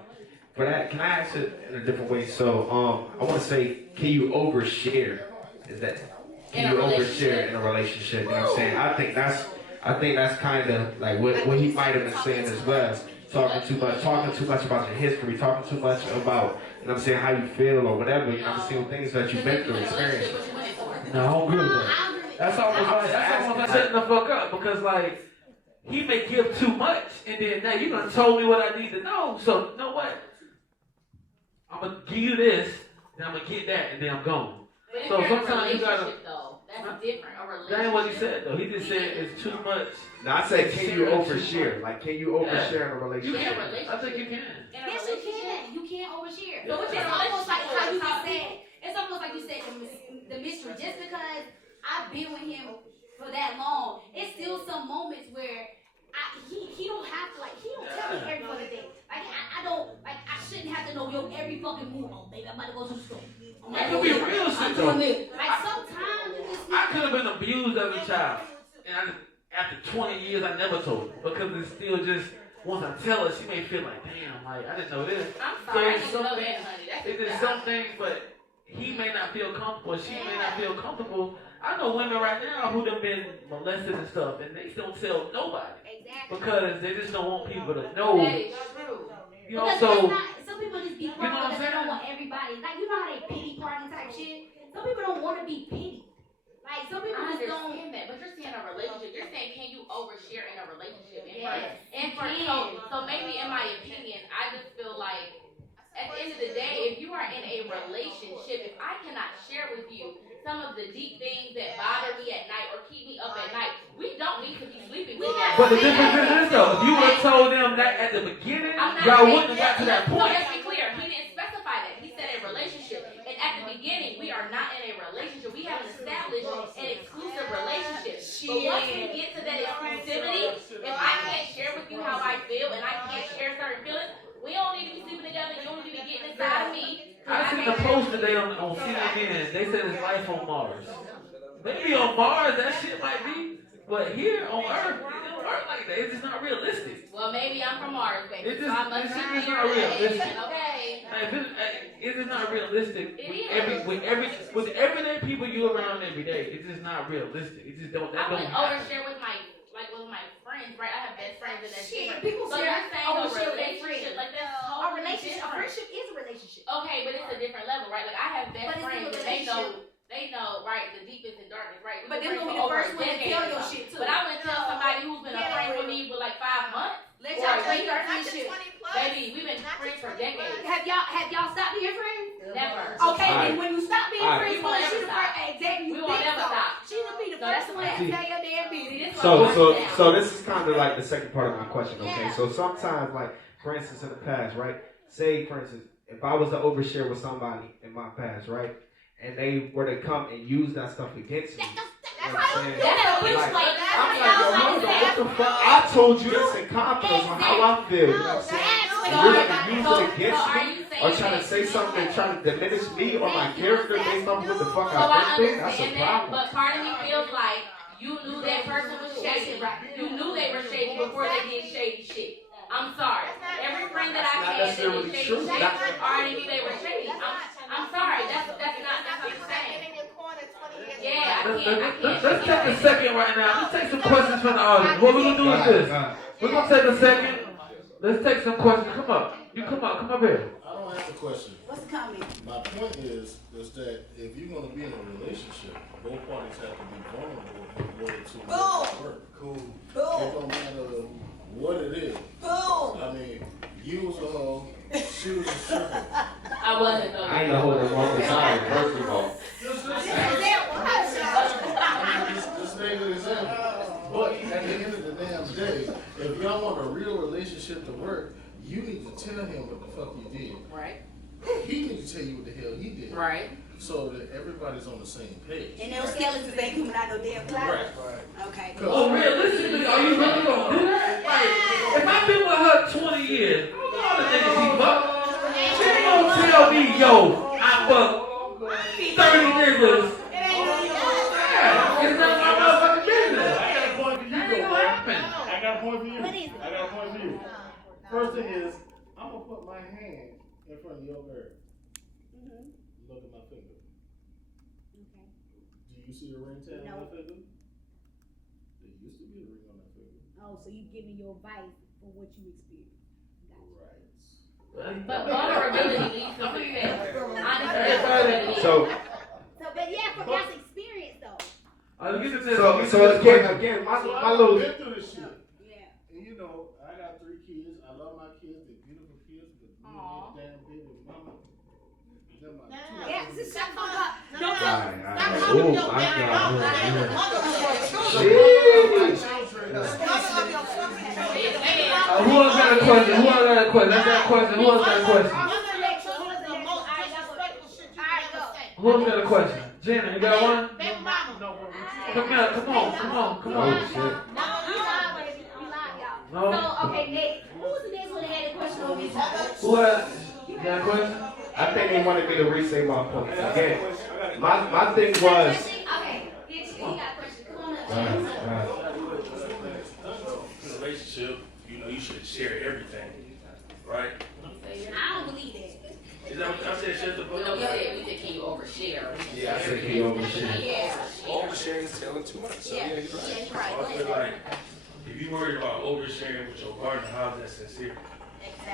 for that, can I ask it in a different way? So I want to say, can you overshare? Is that can you overshare in a relationship? You know what I'm saying? I think that's kind of like what he might have been saying as well. Talking too much about your history, talking too much about, you know what I'm saying, how you feel or whatever, you know what I'm saying, things that you've been through, experiences. No, I don't agree with that. That's almost like setting the fuck up because like he may give too much and then now you done told me what I need to know. So you know what? I'm gonna give you this, then I'm gonna get that, and then I'm gone. But So sometimes you gotta. Though, that's different. A relationship. That ain't what he said though. He just said it's too much. No, I said, can you overshare? Like, can you overshare in a You relationship? can. I think you can. Yes, you can. You can overshare. Yeah. But it's almost like how you just said. It's almost like you said the mystery. Just because I've been with him for that long, it's still some moments where he don't have to he don't tell me every fucking thing. Like I don't I shouldn't have to know your every fucking move. Oh baby, I'm about to go to the store. That could be real shit though. Like sometimes you just I could have been abused as a child, and after 20 years, I never told her because it's still just once I tell her, she may feel like, damn, like I didn't know this. I'm sorry, I So didn't know that, honey. it's just some things, but he may not feel comfortable. She may not feel comfortable. I know women right now who have been molested and stuff, and they don't tell nobody because they just don't want people to know. That is true. You know, because so some people just be you know what I'm because they saying? don't want everybody. Like you know how they pity party type shit. Some people don't want to be pitied. Like some people I just don't. understand that, but you're saying a relationship. You're saying, can you overshare in a relationship? Yes, So maybe in my opinion, I just feel like at the end of the day, if you are in a relationship, if I cannot share with you some of the deep things that bother me at night or keep me up at night, we don't need to be sleeping together. but the difference is this though. If you would have told them that at the beginning, y'all wouldn't have got to that point. Let's be clear. He didn't specify that. He said a relationship. And at the beginning, we are not in a relationship. We haven't established an exclusive relationship. But once we get to that exclusivity, if I can't share with you how I feel and I can't share certain feelings, we don't need to be sleeping together. You don't need to be getting inside of me. I seen a post today on CNN. They said it's life on Mars. Maybe on Mars that shit might be, but here on Earth, it don't work like that. It's just not realistic. Well, maybe I'm from Mars, baby. It's So I must just be not realistic. Okay. It is not realistic. It is. With everyday people you around every day, it's just not realistic. It just don't. That I don't would happen. overshare with my friends, right? I have best friends and that's Shit, different. people So share you're saying a overshare with their relationship friends. like that's A totally relationship, a different. friendship is a relationship. Okay, but it's a different level, right? Like I have But best it's friends still a and they know, right, the deepest and darkest, right? But them We've gonna been be the friends first for one to over a tell decade. your shit too. But I wouldn't tell somebody who's been a Yeah, friend they with will. me for like 5 months. Let Or y'all a tell year. your Not just friendship. 20 plus. Baby, we've been friends for decades. Have y'all stopped being friends? Never. Okay, Alright. then when you stop being Alright. friends, We won't she ever the stop. first. Exactly. We won't ever stop. She will be the No, first that's one to See. tell your damn business. So this is kind of like the second part of my question, okay? Yeah. So sometimes, like, for instance, in the past, right? Say, for instance, if I was to overshare with somebody in my past, right? And they were to come and use that stuff against me. That's You know what I'm how saying? that's how we Like, like. I'm like, yo, hold on, what the fuck? I told you this in confidence on how I feel, you know what I'm saying? And you're gonna use it against me or trying to say something and trying to diminish me or my character based off what the fuck So I I've been through? That's a understand that, problem. but part of me feels like you knew that person was shady. You knew they were shady before they did shady shit. I'm sorry. Every friend that I've That's not had that did necessarily shady true. shit That- already knew they were shady. I'm sorry. That's what I'm saying. Yeah, Let's take a second right now. Let's take some questions from the audience. What we're gonna do is this. We're gonna take a second. Let's take some questions. Come up. You come up here. I don't have a question. What's the comment? My point is that if you're going to be in a relationship, both parties have to be vulnerable in order to make it work. Cool. It don't matter what it is. I mean, you was a hoe, she was a stripper. I wasn't though. I ain't gonna hold them wrong beside, first of all. Just name an example. But at the end of the damn day, if y'all want a real relationship to work, you need to tell him what the fuck you did. Right. He need to tell you what the hell he did. Right. So that everybody's on the same page. And those skeletons ain't coming out no damn cloud. Right. Okay. Oh, realistically, are you really gonna do that? Like, if I've been with her 20 years, I don't know all the niggas she fucked. She ain't gonna tell me, yo, I fucked 30 niggas. Yeah, it's not my First thing is, I'm gonna put my hand in front of your girl. Look at my finger. Okay. Do you see a ring tag No. on my finger? There used to be a ring on that finger. Oh, so you giving your advice for what you experienced. Right. But vulnerability leads to success. Honestly. So but yeah, from y'all's experience though. Again, my little. I've been through this shit. Yeah. And you know, I got 3 kids. I love my kids. They're beautiful kids. But Aw. damn baby mama. They're my two. Yeah, just shut the fuck up. No, Oh my Who else got a question? Let's got a question. Who else got a question? Who else got a question? Jenna, you got one? Come here, come on. Oh shit. No. So, okay, next. Who's the next one that had a question on this? Who has? You got a question? I think they wanted me to re-say my point. Again, my thing was. Okay, get you. He got a question. Come on up. Right. Relationship, you should share everything, right? I don't believe that. Is that what I said? Share the book? No, we said can you overshare? Yeah, I said can you overshare? Yeah. Oversharing is telling too much. So, Yeah, you're that's right. right. I feel like if you worried about oversharing with your partner, how's that sincere?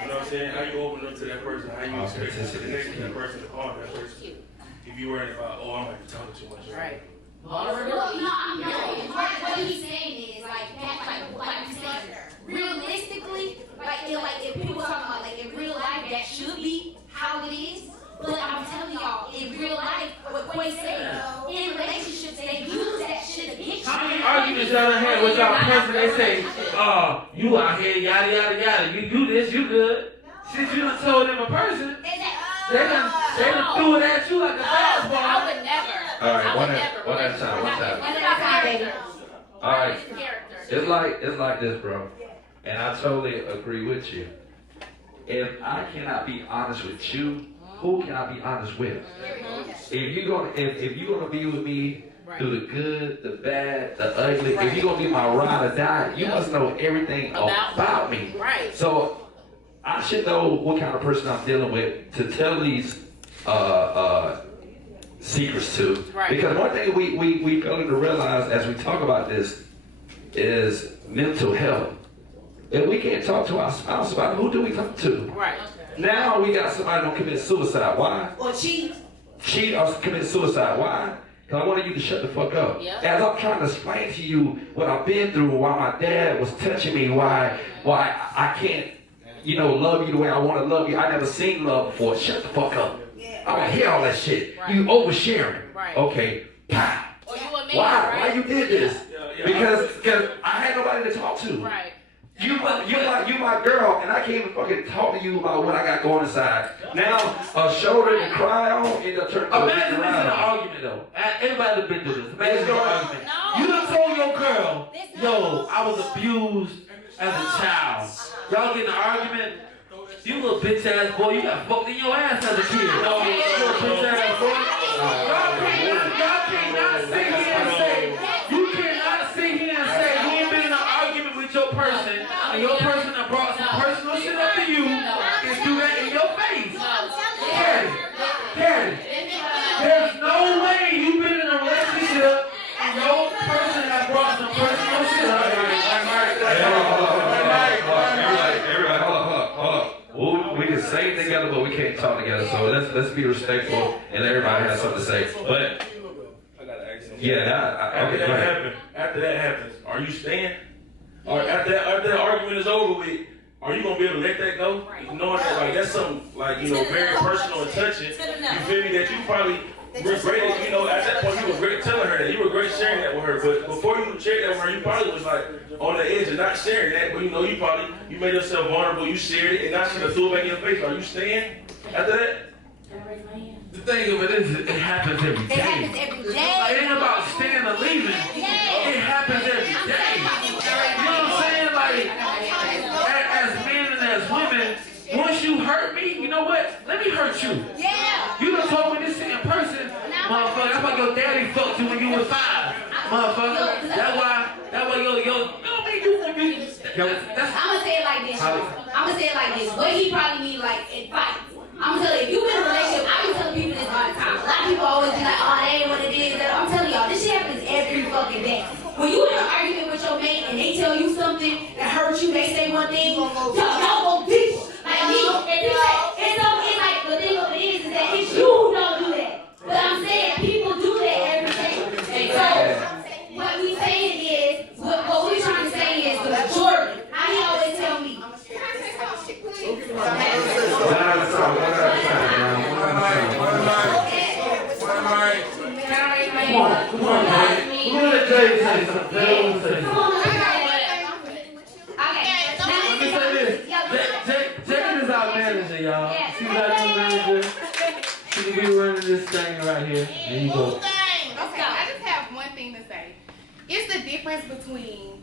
You know what I'm saying? How you open up to that person? How you expect to connect to that person to call that person? If you worried about, I might be talking too much. Right. Well, no, I'm not. What he's saying is like you said, realistically, if people talking about in real life, that should be how it is. But I'm telling y'all, in real life, what Quay said, in relationships, they use that shit against you. How many arguments y'all done had with y'all person? They say, you out here, yada, yada, yada. You do this, you good. Since you done told them a person, they done threw it at you like a fastball. I would never. All right, one at a time. All right, it's like this, bro. And I totally agree with you. If I cannot be honest with you, who can I be honest with? If you're gonna be with me through the good, the bad, the ugly, if you're gonna be my ride or die, you must know everything about me. Right. So I should know what kind of person I'm dealing with to tell these secrets to. Right. Because one thing we fail to realize as we talk about this is mental health. If we can't talk to our spouse about it, who do we talk to? Right. Now we got somebody gonna commit suicide. Why? Or cheat. Cheat or commit suicide. Why? Because I wanted you to shut the fuck up. Yep. As I'm trying to explain to you what I've been through, why my dad was touching me, why I can't, love you the way I want to love you. I never seen love before. Shut the fuck up. I don't hear all that shit. Right. You oversharing. Right. Okay. Pow. Or you a man, Why? right? Why you did this? Yeah. Because I had nobody to talk to. Right. You my girl, and I can't even fucking talk to you about what I got going inside. Now, a shoulder to cry on, end up turning to a Imagine this in an around. argument though. Everybody done been through this. Imagine your argument. No. You done told your girl, yo, I was abused as a child. Y'all get in an argument. You little bitch ass boy, you got fucked in your ass as a kid. You little bitch ass boy. Y'all cannot sit here and say, you ain't been in an argument with your person, and your person that brought some personal shit up to you, and do that in your face. Carrie, there's no way you've been in a relationship and your person that brought some personal shit up to you. Everybody, hold up. We can sing together, but we can't talk together. So let's be respectful and let everybody have something to say. But I gotta ask him. after that happens, are you staying? Or after that argument is over with, are you gonna be able to let that go? Knowing that that's something very personal and touching. You feel me? That you probably regretted, at that point you regret telling her that. You regret sharing that with her. But before you shared that with her, you probably was on the edge of not sharing that. But you made yourself vulnerable, you shared it, and now she done threw it back in your face. Are you staying after that? The thing of it is, it happens every day. It happens every day. It ain't about staying or leaving. It happens every day. You know what I'm saying? As men and as women, once you hurt me, you know what? Let me hurt you. Yeah. You done told me this shit in person, motherfucker. That's why your daddy fucked you when you was 5, motherfucker. That's why yo, you know what I mean? That's I'm gonna say it like this. I'm I'm gonna say it like this. What he probably mean like advice. I'm gonna tell you, if you've been in a relationship, I be telling people this all the time. A lot of people always be like, oh, that ain't what it is. I'm telling y'all, this shit happens every fucking day. When you in an argument with your mate and they tell you something that hurts you, they say one thing, y'all go deeper. Like me, and it's like the thing of it is that it's you who don't do that. But I'm saying people do that every day. And so what we saying is, what we trying to say is the majority. How he always tell me. Come on, man. We're gonna Jay say something. Come on. Let me say this. Jay is our manager, y'all. She's our new manager. She can be running this thing right here. There you go. Okay, I just have one thing to say. It's the difference between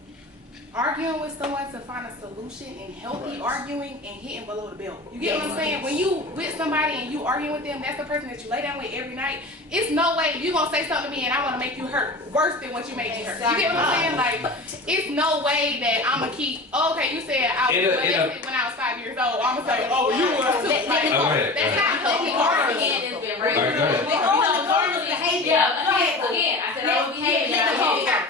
arguing with someone to find a solution and healthy arguing and hitting below the belt. You get what I'm saying? When you with somebody and you arguing with them, that's the person that you lay down with every night. It's no way you gonna say something to me and I wanna make you hurt worse than what you made me hurt. You get what I'm saying? Like, it's no way that I'm gonna keep, okay, you said I was molested when I was 5 years old. I'm gonna say, oh, you were too. Like, that's not healthy arguing. Again, I said I was behaving.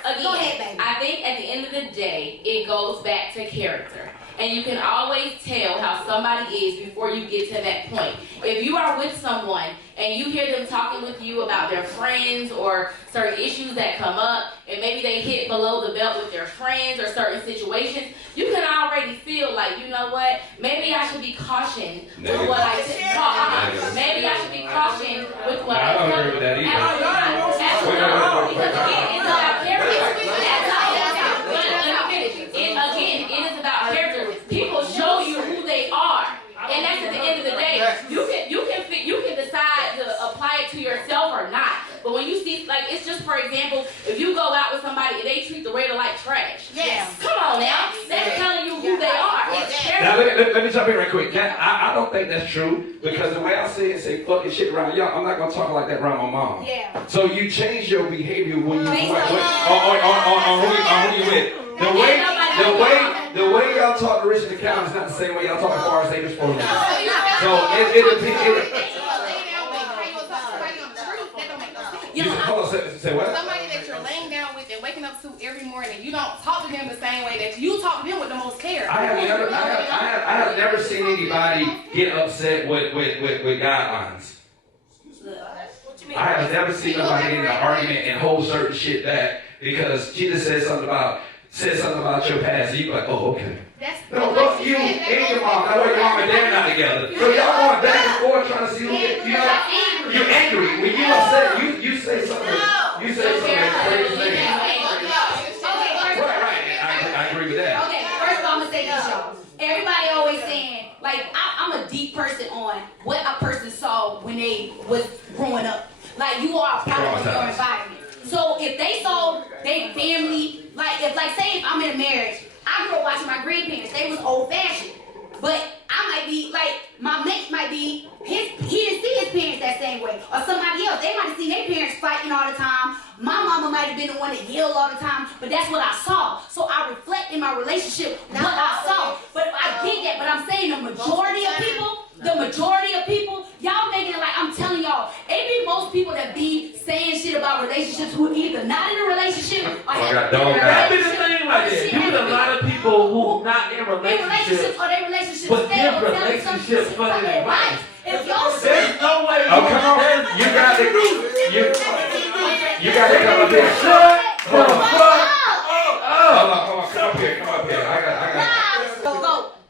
Again, I think at the end of the day, it goes back to character. And you can always tell how somebody is before you get to that point. If you are with someone and you hear them talking with you about their friends or certain issues that come up, and maybe they hit below the belt with their friends or certain situations, you can already feel like, you know what, maybe I should be cautioned with what I talk. Maybe I should be cautioned with what I tell. I don't agree with that either. Absolutely. Because again, it's about character. Again, it is about character. People show you who they are, and that's at the end of the day. You can decide to apply it to yourself or not. But when you see, like, it's just for example, if you go out with somebody and they treat the waiter like trash. Yes. Come on now, that's telling you who they are. Now let me jump in right quick. I don't think that's true because the way I say fucking shit around y'all, I'm not gonna talk like that around my mom. Yeah. So you change your behavior when you on who you with. The way y'all talk to Rich and the Cow is not the same way y'all talk to Forrest Davis for me. So it depends. Hold on, say what? Somebody that you're laying down with and waking up to every morning, you don't talk to them the same way that you talk to them with the most care. I have never seen anybody get upset with guidelines. I have never seen nobody get in an argument and hold certain shit back because she just said something about your past, and you like, oh, okay. No, look, you and your mom. I know your mom and dad not together. So y'all going back and forth trying to see who you're angry. When you upset, you say something. You say something crazy. Right. I agree with that. Okay, first of all, I'm gonna say this, y'all. Everybody always saying, like, I'm a deep person on what a person saw when they was growing up. Like, you are a product of your environment. So if they saw their family, say if I'm in a marriage, I grew up watching my grandparents. They was old fashioned. But I might be, my mate might be, he didn't see his parents that same way. Or somebody else, they might have seen their parents fighting all the time. My mama might have been the one that yelled all the time. But that's what I saw. So I reflect in my relationship what I saw. But I get that. But I'm saying the majority of people, y'all making it like, I'm telling y'all, it be most people that be saying shit about relationships who either not in a relationship or have been in a That be the relationship. thing like that. You get a lot of people who not in relationships, or their relationships but fail. give relationships fucking advice. If y'all There's no way. Oh, come on. You got to come up here. Shut the fuck up. Hold on. Come up here. I got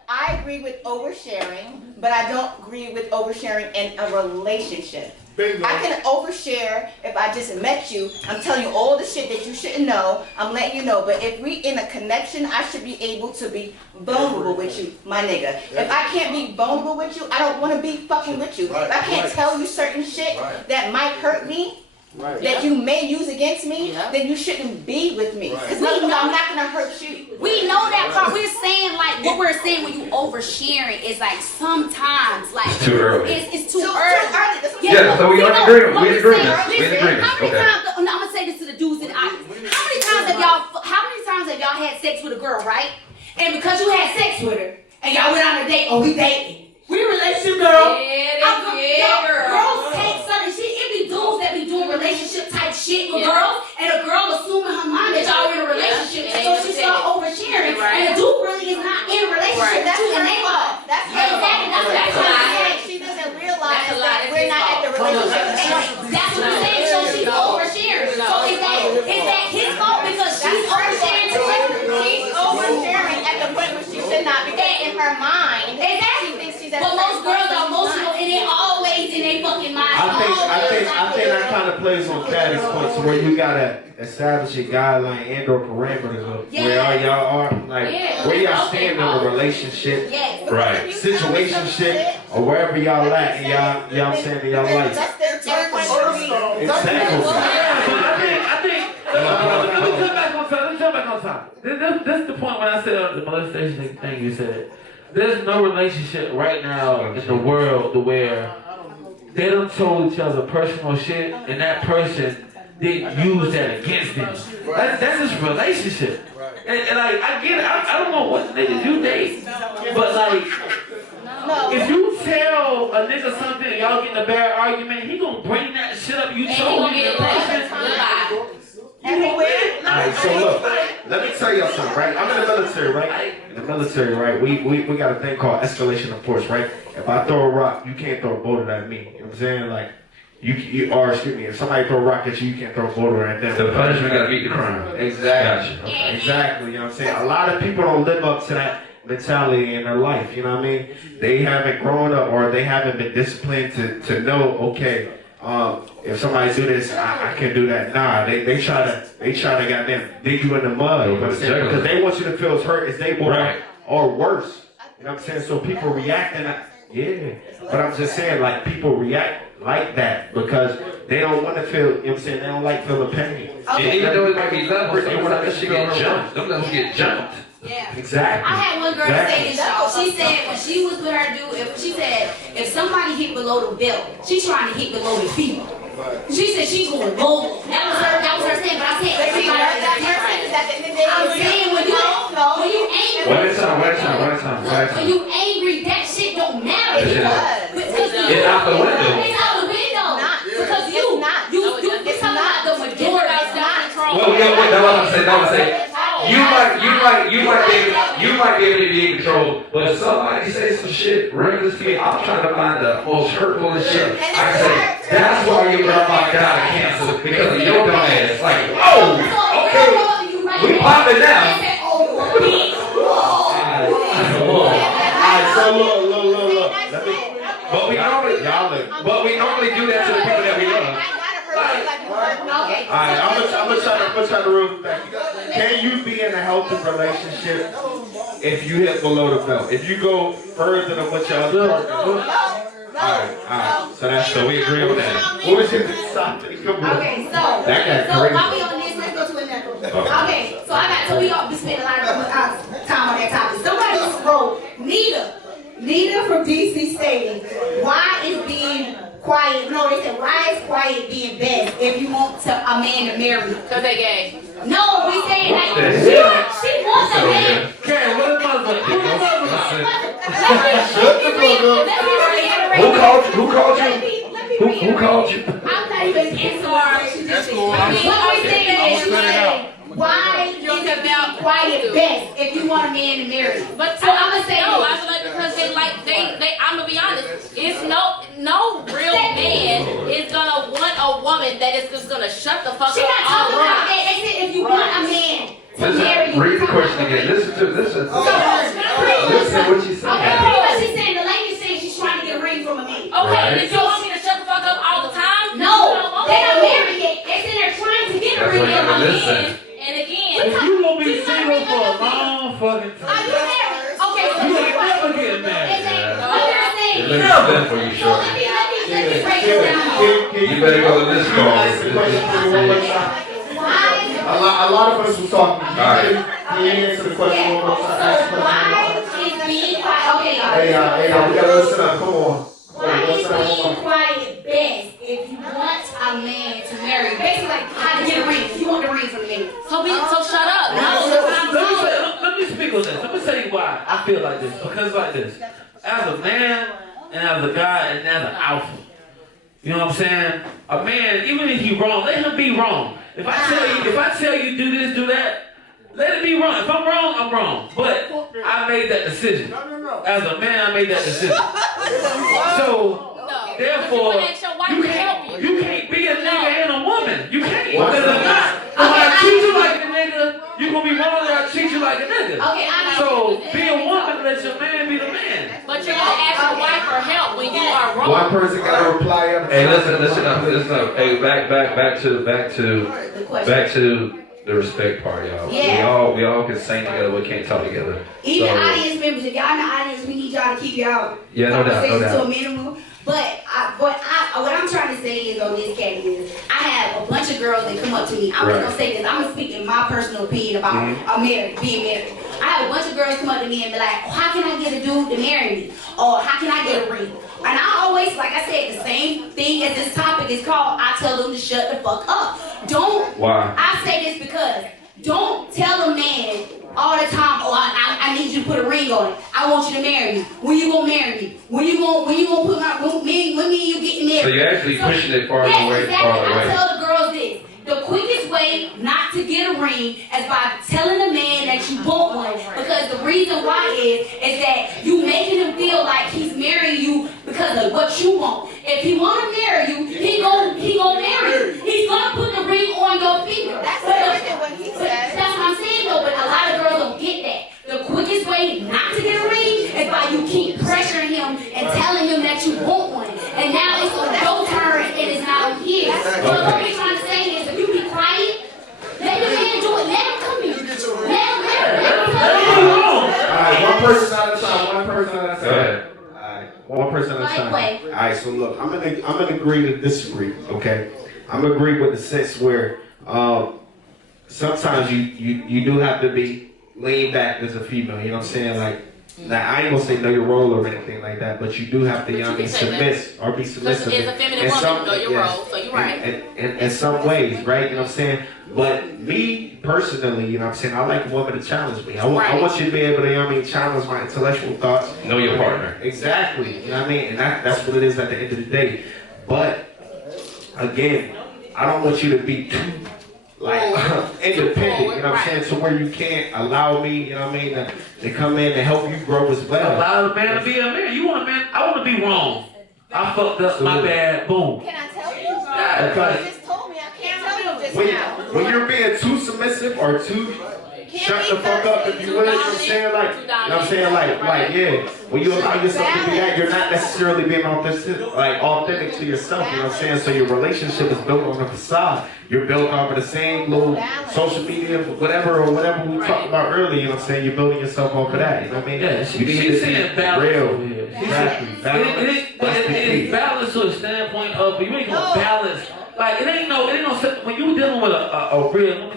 I agree with oversharing, but I don't agree with oversharing in a relationship. Bingo. I can overshare if I just met you. I'm telling you all the shit that you shouldn't know. I'm letting you know. But if we in a connection, I should be able to be vulnerable with you, my nigga. If I can't be vulnerable with you, I don't want to be fucking with you. If I can't tell you certain shit that might hurt me, that you may use against me, then you shouldn't be with me. Because I'm not going to hurt you. We know that part. We're saying, what we're saying when you oversharing is sometimes, it's too early. It's too early. Yeah, so we are in agreement. We in agreement. How many times, I'm going to say this to the dudes in the audience. How many times have y'all had sex with a girl, right? And because you had sex with her, and y'all went on a date. Oh, we dating. We relationship, girl. Girls take certain shit. It be dudes that be doing relationship type shit with girls, and a girl assuming her mind that y'all in a relationship, so she start oversharing, and the dude really is not in a relationship. That's to her enable fault. her. That's her fault. That's why she doesn't realize that we're not at the relationship. That's what I'm saying. So she's oversharing. So is that his fault because she's oversharing too? She's oversharing at the point where she should not, because in her mind, exactly. She thinks she's at But most girls are emotional and they're always in their fucking mind. I think that kind of plays on Caddy's point, to where you gotta establish a guideline and or parameters of where all y'all are, like where y'all stand in a relationship, Right. situationship, or wherever y'all at, and y'all saying in y'all life. Exactly. I think. Let me jump back on top. This is the point when I said the molestation thing you said. There's no relationship right now in the world where they don't told each other personal shit and that person didn't use that against them. That's just relationship. And like, I get it. I don't know what niggas you date, but like, if you tell a nigga something and y'all get in a bad argument, he gonna bring that shit up you told him in person. Alright, so look, let me tell y'all something, right? I'm in the military, right? In the military, right? We got a thing called escalation of force, right? If I throw a rock, you can't throw a boulder at me. You know what I'm saying? Like, if somebody throw a rock at you, you can't throw a boulder at them. The punishment gotta beat the crime. Exactly. Gotcha. Okay. Exactly, you know what I'm saying? A lot of people don't live up to that mentality in their life, you know what I mean? They haven't grown up, or they haven't been disciplined to know, okay, if somebody do this, I can do that. Nah, they try to goddamn dig you in the mud, you know what I'm saying? Because they want you to feel as hurt as they were, or worse. You know what I'm saying? So people react but I'm just saying, like, people react like that because they don't want to feel, you know what I'm saying? They don't like feeling pain. And even though it might be levels, sometimes that shit get jumped. Them levels get jumped. Yeah. Exactly. I had one girl say this, y'all. She said when she was with her dude, she said if somebody hit below the belt, she's trying to hit below the feet. She said she's going gold. That was her saying, but I said everybody is different. I'm saying when you angry. When you angry, that shit don't matter. It's out the window. It's out the window. Because it's not the majority. It's not control. Well, that's what I'm saying. You might be able to be in control, but if somebody says some shit reckless to me, I'm trying to find the most hurtful shit. I can say, that's why your grandma died of cancer, because of your dumb ass. Like, oh, okay, we popping now. Alright, so look. But we normally do that to the people that we love. Alright, I'm gonna try to rule it back. Can you be in a healthy relationship if you hit below the belt? If you go further than what your other partner Alright. So we agree on that. What was your topic? Okay, so while we on this, let's go to another one. Okay, so we all spent a lot of time on that topic. Somebody wrote, Nita from DC stated, why is being quiet? No, they said, why is quiet being best if you want a man to marry you? Because they gay. No, we saying like she wants a man. Karen, what is Who called you? I'm not even answering what she just said. What we saying is, why is it being quiet best if you want a man to marry you? But so I'm gonna say no, I feel like because they I'm gonna be honest, it's no real man is gonna want a woman that is just gonna shut the fuck up. She not talking about that. They said if you want a man to marry you. Read the question again. Listen. Listen what she's saying. Okay, pretty much she's saying the lady saying she's trying to get a ring from a man. Okay, and if you want me to shut the fuck up all the time? No, they're not married yet. They're sitting there trying to get a ring from a man. And again, you gonna be single for a long fucking time. Are you married? Okay, so you ain't never get married. Exactly. What they're saying. For you, So let me break it down. You better go to this call. A lot of us was talking. Can you answer the question one more time? So why is being quiet? Okay, Hey, we gotta listen up. Come on. Why is being quiet best if you want a man to marry you? Basically, like how to get a ring. You want the ring from the man. So shut up. No, Let me me speak on this. Let me tell you why I feel like this. Because like this, as a man and as a guy and as an alpha, you know what I'm saying? A man, even if he's wrong, let him be wrong. If I tell you do this, do that, let it be wrong. If I'm wrong, I'm wrong. But I made that decision. As a man, I made that decision. So. Therefore, you can't be a nigga and a woman. You can't. Because if not, if I treat you like a nigga, you gonna be wrong if I treat you like a nigga. Okay, so be a woman, let your man be the man. But you're gonna ask your wife for help when you are wrong. One person gotta reply up. Hey, listen up. Hey, back to the respect part, y'all. Yeah. We all can sing together, we can't talk together. Even audience members, if y'all in the audience, we need y'all to keep y'all conversation to a minimum. But what I'm trying to say is on this cat is I have a bunch of girls that come up to me. I'm just gonna say this. I'm gonna speak in my personal opinion about being married. I have a bunch of girls come up to me and be like, how can I get a dude to marry me? Or how can I get a ring? And I always, like I said, the same thing as this topic is called. I tell them to shut the fuck up. Why? I say this because don't tell a man all the time, oh, I need you to put a ring on it. I want you to marry me. When you gonna marry me? When you gonna put my when me and you getting married? So you're actually pushing it farther away. Exactly. I tell the girls this. The quickest way not to get a ring is by telling a man that you want one. Because the reason why is that you making him feel like he's marrying you because of what you want. If he wanna marry you, he gonna marry you. He's gonna put the ring on your finger. That's what he said. That's what I'm saying though, but a lot of girls don't get that. The quickest way not to get a ring is by you keep pressuring him and telling him that you want one. And now it's on your turn and it's not on his. So what we're trying to say is if you be quiet, let the man do it. Let him come here. Let him Alright, one person at a time. One person at a time. Alright. One person at a time. Alright, so look, I'm gonna agree to disagree, okay? I'm gonna agree with the sense where sometimes you do have to be laid back as a female, you know what I'm saying? Like, now I ain't gonna say know your role or anything like that, but you do have to be submissive or be submissive. As a feminine woman, know your role, so you're right. In some ways, right? You know what I'm saying? But me personally, you know what I'm saying? I like a woman to challenge me. I want you to be able to, you know what I mean, challenge my intellectual thoughts. Know your partner. Exactly. You know what I mean? And that's what it is at the end of the day. But again, I don't want you to be too independent, you know what I'm saying, to where you can't allow me, you know what I mean, to come in and help you grow as well. Allow the man to be a man. You want a man? I want to be wrong. I fucked up. My bad. Boom. Can I tell you? Yeah, You just told me I can't tell you just now. When you're being too submissive or too shut the fuck up, if you will, you know what I'm saying, like, you know what I'm saying, like, yeah, when you allow yourself to be that, you're not necessarily being authentic to yourself, you know what I'm saying, so your relationship is built on a facade, you're built off of the same little social media, whatever we talked about earlier, you know what I'm saying, you're building yourself off of that, you know what I mean, Yeah, you need to saying be real, Exactly. balance. But it is balance to a standpoint of, you ain't gonna balance. Like it ain't no when you dealing with a real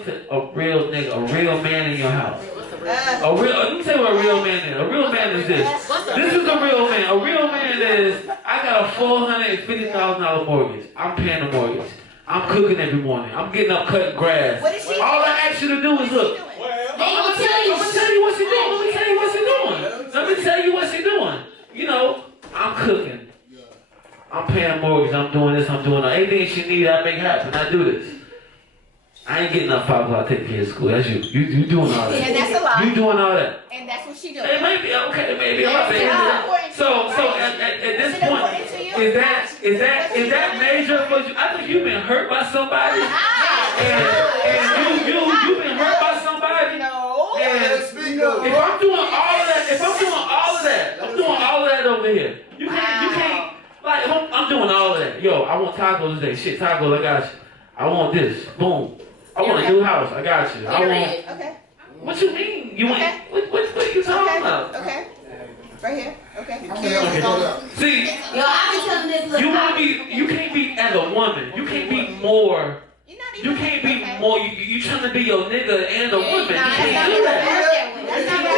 nigga, a real man in your house. Let me tell you what a real man is. A real man is this. This is a real man. A real man is I got a $450,000 mortgage. I'm paying the mortgage. I'm cooking every morning. I'm getting up cutting grass. All I ask you to do is look. I'm gonna tell you what you're doing. You know, I'm cooking. I'm paying mortgage, I'm doing this, I'm doing that. Anything she needs, I make happen. I do this. I ain't getting up 5 o'clock to take care of school. That's you. You doing all that. And that's a lot. You doing all that. And that's what she doing. It may be okay, maybe a lot. So at this point, is that major for you? I think you've been hurt by somebody. And you've been hurt by somebody. No. And if I'm doing all of that over here. You can't. Like, I'm doing all of that. Yo, I want tacos today. Shit, tacos, I got you. I want this. Boom. I want a new house. I got you. Okay. What you mean? You want? What are you talking about? Okay. Right here. Okay. See, yo, I've been telling this little you can't be as a woman. You can't be more. You can't be more. You trying to be your nigga and a woman. You can't do that. That's not what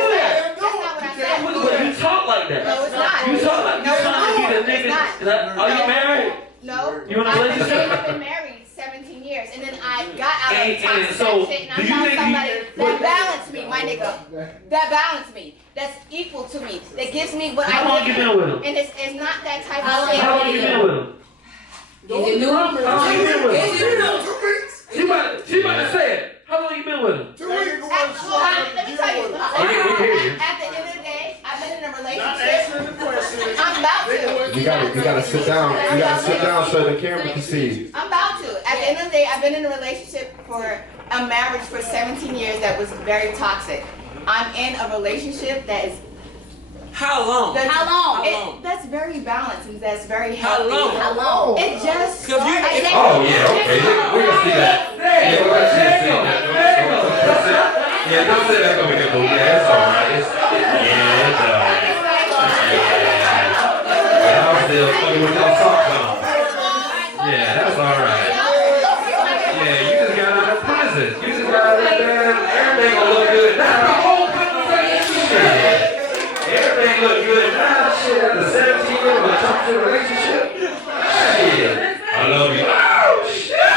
I said. But you talk like that. No, it's not. You talk like you trying to be the nigga. Are you married? No. You in a relationship? I've been married 17 years, and then I got out of the toxic so, shit, and I do you found think somebody that balanced me. My my nigga, that balance me, that's equal to me, that gives me what How long you been with him? And it's not that type of shit. How long you been with him? Is it new? How long you been with him? Is it new? She about to say it. How long you been with him? 2 weeks. Let me tell you, We hear you. at the end of the day, I've been in a Not relationship. answering the question. I'm about to. You gotta sit down. You gotta sit down so the camera can see you. I'm about to. At the end of the day, I've been in a relationship for a marriage for 17 years that was very toxic. I'm in a relationship that is. How long? How long? That's very balanced and that's very How healthy. long? How long? It just. Cause you, Oh yeah, okay. We can see that. Yeah, we can see that. Yeah, don't say that over here, boo. Yeah, it's alright. Yeah, it's alright. Yeah. I'm still fucking with your socks on. Yeah, that's alright. Yeah, you just got out of prison. You just got out of there. Everything gonna look good now. The whole conversation. Shit. Everything look good now. Shit, after 17 years of a toxic relationship. Shit. I love you. Oh, shit.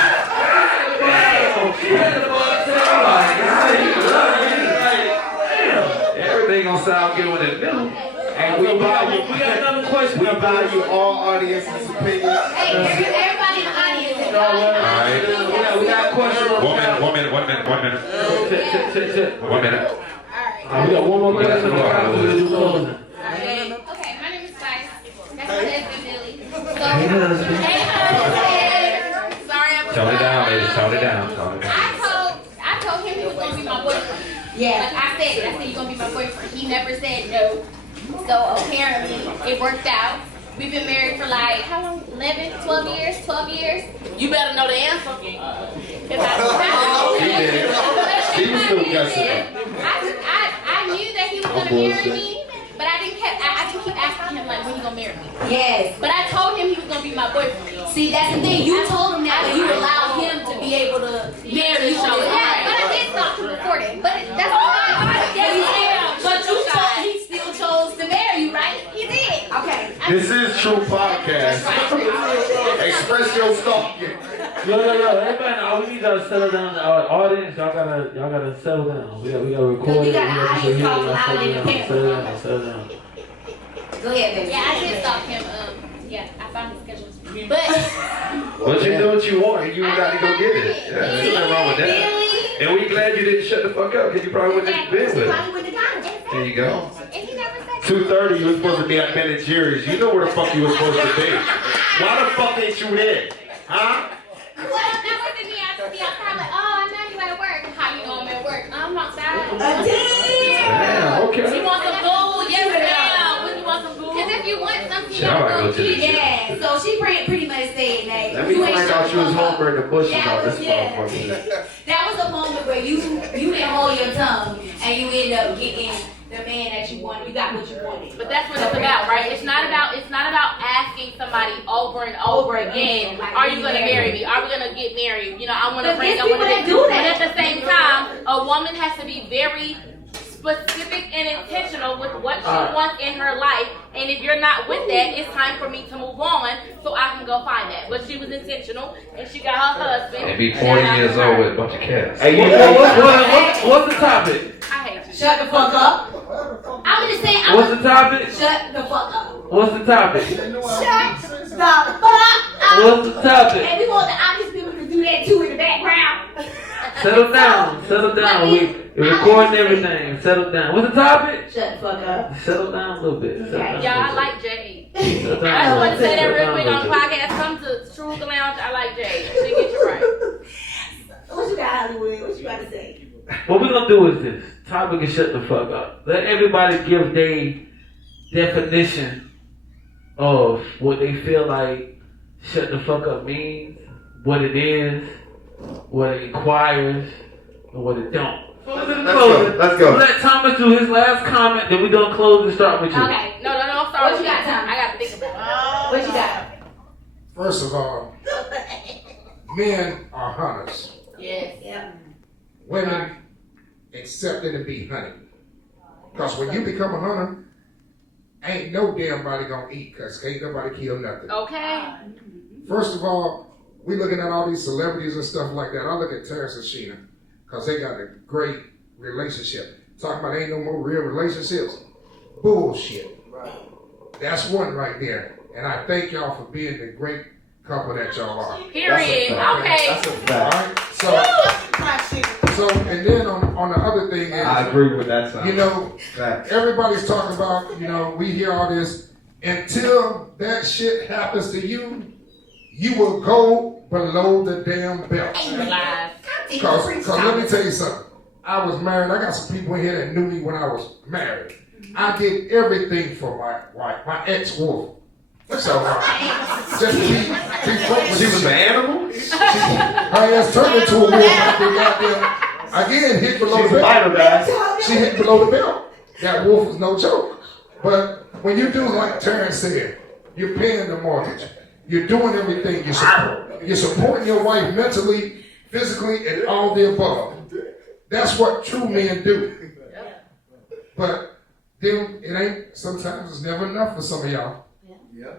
Everything gonna sound good when it's new. And we value, We got another question. we value all audiences' opinions. Hey, everybody in the audience is Alright. We got a question. 1 minute. 1 minute. Shit. 1 minute. We got one more question. We got one more. We'll do closing. Okay, my name is Spice. That's my husband, Billy. So, Hey, husband. hey, husband. Sorry, I was Tone it down, ladies. Tone it down. I told him he was gonna be my boyfriend. Yeah. Like I said you're gonna be my boyfriend. He never said no. So apparently it worked out. We've been married for like how long? 11, 12 years? 12 years? you better know the answer. She was still guessing. I knew that he was gonna marry me, but I didn't keep asking him like when he gonna marry me. Yes. But I told him he was gonna be my boyfriend. See, that's the thing. You told him that, but you allowed him to be able to marry you. Yeah, but I did talk to him before that. But that's all But you told he still chose to marry you, right? He did. Okay. This is True Podcast. Express your thought. Yo, everybody, we need y'all to settle down. Our audience, y'all gotta settle down. We gotta record We it. got an audience talking louder than the Settle down. Go ahead, baby. Yeah, I did stalk him. Yeah, I found his schedule. But But you do what you want and you got to go get it. Yeah, there's nothing wrong with that. And we glad you didn't shut the fuck up because you probably wouldn't have been with it. There you go. and he never said 2:30, you were supposed to be at Ben and Jerry's. You know where the fuck you were supposed to be. Why the fuck ain't you there? Huh? well, that wasn't me. I was outside like, oh, I know you at work. How you know I'm at work? I'm outside. Damn, okay. You want some food? Yes, ma'am. When you want some food? Because if you want something, Shit, I'm about to go to the gym. Yeah, so she pretty much saying that Let me find out you was home in the bushes That on this was- yeah. motherfucker. That was a moment where you didn't hold your tongue and you ended up getting the man that you wanted. You got what you wanted. But that's what it's about, right? It's not about asking somebody over and over again, are you gonna marry me? Are we gonna get married? You know, I wanna But bring there's I wanna people that get do But that. at the same time, a woman has to be very specific and intentional with what she wants in her life. And if you're not with that, it's time for me to move on so I can go find that. But she was intentional and she got her husband. And be 40 years old with a bunch of cats. Hey, you What's the topic? I hate you. Shut the fuck up. I'm just saying. What's the topic? Shut the fuck up. What's the topic? Shut the fuck up. What's the topic? And we want the audience people to do that too in the background. Settle down. We're recording everything. Settle down. What's the topic? Shut the fuck up. Settle down a little bit. Settle down a Yeah, I little like Jade. bit. Settle down I a just little want to say that bit. real quick Settle on down the a little podcast. Come to True the Lounge. I like Jade. She get you right. What you got, Hollywood? What you got to say? What we're gonna do is this. Topic is shut the fuck up. Let everybody give their definition of what they feel like shut the fuck up means, what it is, what it requires, and what it don't. Let's go. Let Thomas do his last comment, then we gonna close and start with you. Okay. No, I'm sorry. What you got, Tom? I got to think about it. What you got? First of all, men are hunters. Yes. Yeah. Women accepted to be hunted. Because when you become a hunter, ain't no damn body gonna eat because ain't nobody kill nothing. Okay. First of all, we looking at all these celebrities and stuff like that. I look at Terrence and Sheena because they got a great relationship. talking about ain't no more real relationships. Bullshit. That's one right there. And I thank y'all for being the great couple that y'all are. Period. Okay. That's a fact. All right? So, and then on the other thing is, I agree with that side. you know, Fact. everybody's talking about, you know, we hear all this. Until that shit happens to you, you will go below the damn belt. Cause let me tell you something. I was married. I got some people in here that knew me when I was married. I did everything for my wife, my ex-wife. What's up, just keep fucking. She was an animal? Her ass turned into a wolf after goddamn. Again, hit below the belt. She hit below the belt. That wolf was no joke. But when you do like Terrence said, you're paying the mortgage. You're doing everything. You're supporting your wife mentally, physically, and all the above. That's what true men do. But then it ain't, sometimes it's never enough for some of y'all.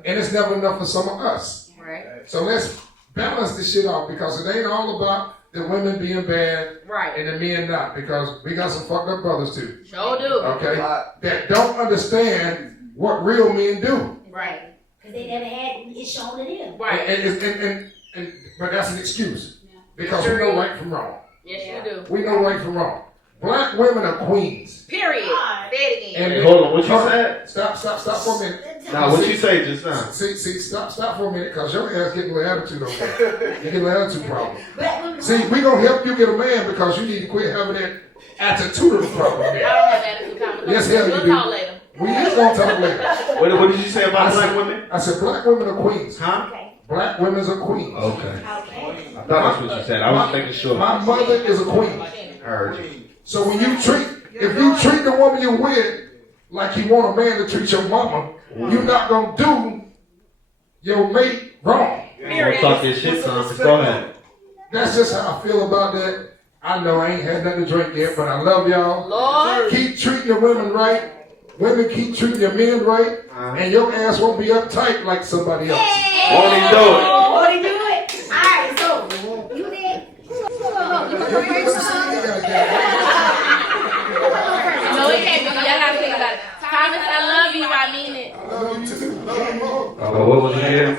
And it's never enough for some of us. Right. So let's balance this shit out, because it ain't all about the women being bad and the men not, because we got some fucked up brothers too. Sure do. Okay? That don't understand what real men do. Right. Because they never had it shown to them. Right. But that's an excuse. Because we know right from wrong. Yes, you do. We know right from wrong. Black women are queens. Period. Say it again. Hey, hold on, what you said? Stop for a minute. Nah, what you say just now? See, stop for a minute, because your ass getting a little attitude over there. You get a little attitude problem. See, we gonna help you get a man, because you need to quit having that attitude problem. I don't have attitude problem. Yes, hell you We'll do. talk later. We is gonna talk later. What did you say about black women? I said black women are queens. Huh? Black women are queens. Okay. I thought that's what you said. I was making sure. My mother is a queen. I heard you. So when you if you treat the woman you're with like you want a man to treat your mama, you're not gonna do your mate wrong. Don't talk this shit, son. Just go ahead. That's just how I feel about that. I know I ain't had nothing to drink yet, but I love y'all. Lord. Keep treating your women right. Women keep treating your men right. And your ass won't be uptight like somebody else. Won't he do it? Won't he do it? Alright, so you did. No, it can't be. Y'all gotta think about it. Thomas, I love you. I mean it. I love you too. Love you more. What was it again?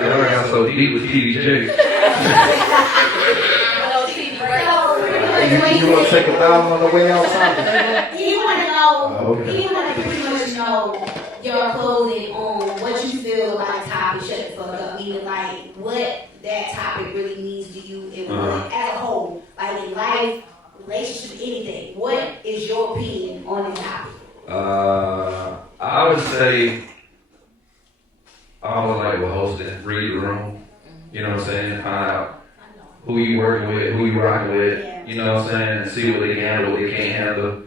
Y'all got so deep with TDJ. You want to take a dive on the way outside? He want to know, he want to pretty much know your clothing on what you feel like topic shut the fuck up. Meaning like what that topic really means to you and what as a whole. Like in life, relationship, anything. What is your opinion on the topic? I would say I would like to host it, read the room. You know what I'm saying? Find out who you working with, who you rocking with. You know what I'm saying? And see what they can handle, what they can't handle,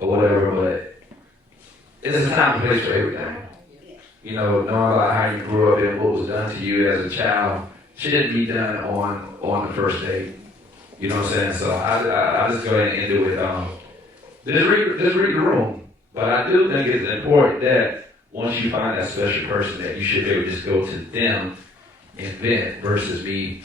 or whatever. But it's a time and place for everything. You know, knowing about how you grew up and what was done to you as a child shouldn't be done on the first date. You know what I'm saying? So I just go ahead and end it with just read the room. But I do think it's important that once you find that special person, that you should be able to just go to them and vent versus me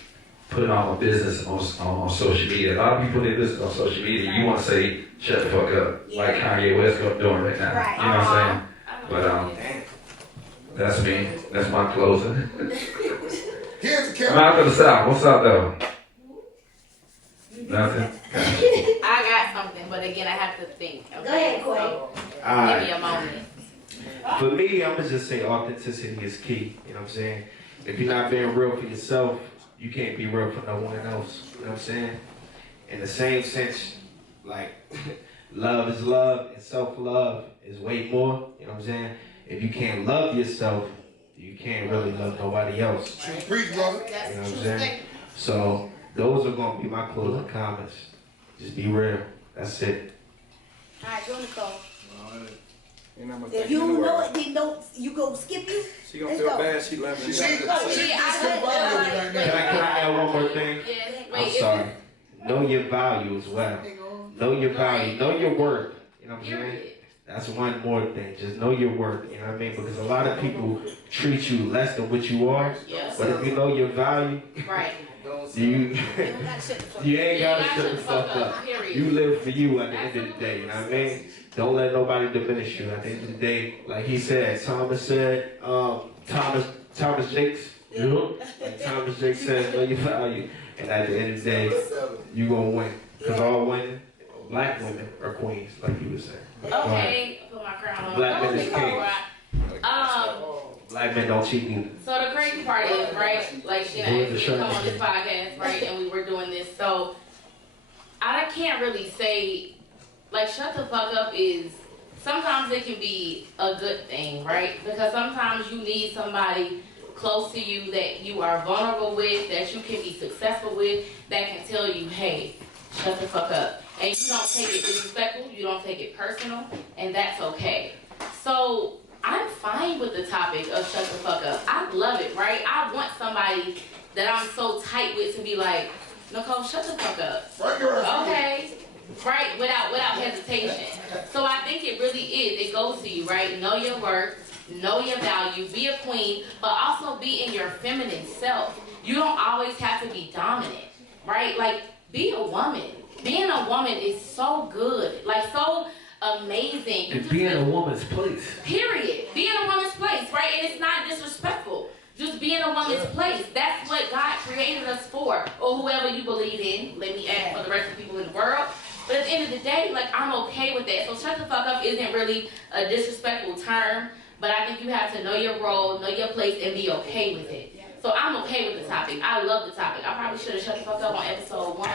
putting all my business on social media. A lot of people they listen on social media. You want to say shut the fuck up, like Kanye West doing right now. You know what I'm saying? But that's me. That's my closing. I'm out to the south. What's up though? Nothing. I got something, but again, I have to think. Okay? Go ahead, Corey. So, give me a moment. For me, I'm going to just say authenticity is key. You know what I'm saying? If you're not being real for yourself, you can't be real for no one else. You know what I'm saying? In the same sense, like, love is love and self-love is way more. You know what I'm saying? If you can't love yourself, you can't really love nobody else. Preach, brother. You know what I'm saying? So those are going to be my closing comments. Just be real. That's it. All right, go Nicole. If If you know it, then you go skip you. She gonna feel bad. She left me. Can I add one more thing? I'm sorry. Know your value as well. Know your value. Know your worth. You know what I'm saying? That's one more thing. Just know your worth. You know what I mean? Because a lot of people treat you less than what you are. But if you know your value, Right. You you ain't gotta shut the fuck up. You live for you at the end of the day, you know what I mean? Don't let nobody diminish you. At the end of the day, like he said, Thomas said, Thomas Jakes, you know? Like Thomas Jakes said, know your value. And at the end of the day, you gonna win. Because all women, black women are queens, like you was saying. Okay, put my crown on. Black men is kings. Black men don't cheat either. So the crazy part is, right, like she asked me to come on this podcast, right, and we were doing this, so I can't really say, like, shut the fuck up is, sometimes it can be a good thing, right, because sometimes you need somebody close to you that you are vulnerable with, that you can be successful with, that can tell you, hey, shut the fuck up. And you don't take it disrespectful, you don't take it personal, and that's okay. So I'm fine with the topic of shut the fuck up. I love it, right? I want somebody that I'm so tight with to be like, Nicole, shut the fuck up. Okay. Right? Without hesitation. So I think it really is. It goes to you, right? Know your worth, know your value, be a queen, but also be in your feminine self. You don't always have to be dominant, right? Like, be a woman. Being a woman is so good. Like, so amazing. And be in a woman's place. Period. Be in a woman's place, right? And it's not disrespectful. Just be in a woman's place. That's what God created us for. Or whoever you believe in. Let me add for the rest of the people in the world. But at the end of the day, like, I'm okay with that. So shut the fuck up isn't really a disrespectful term. But I think you have to know your role, know your place, and be okay with it. So I'm okay with the topic. I love the topic. I probably should have shut the fuck up on episode 1,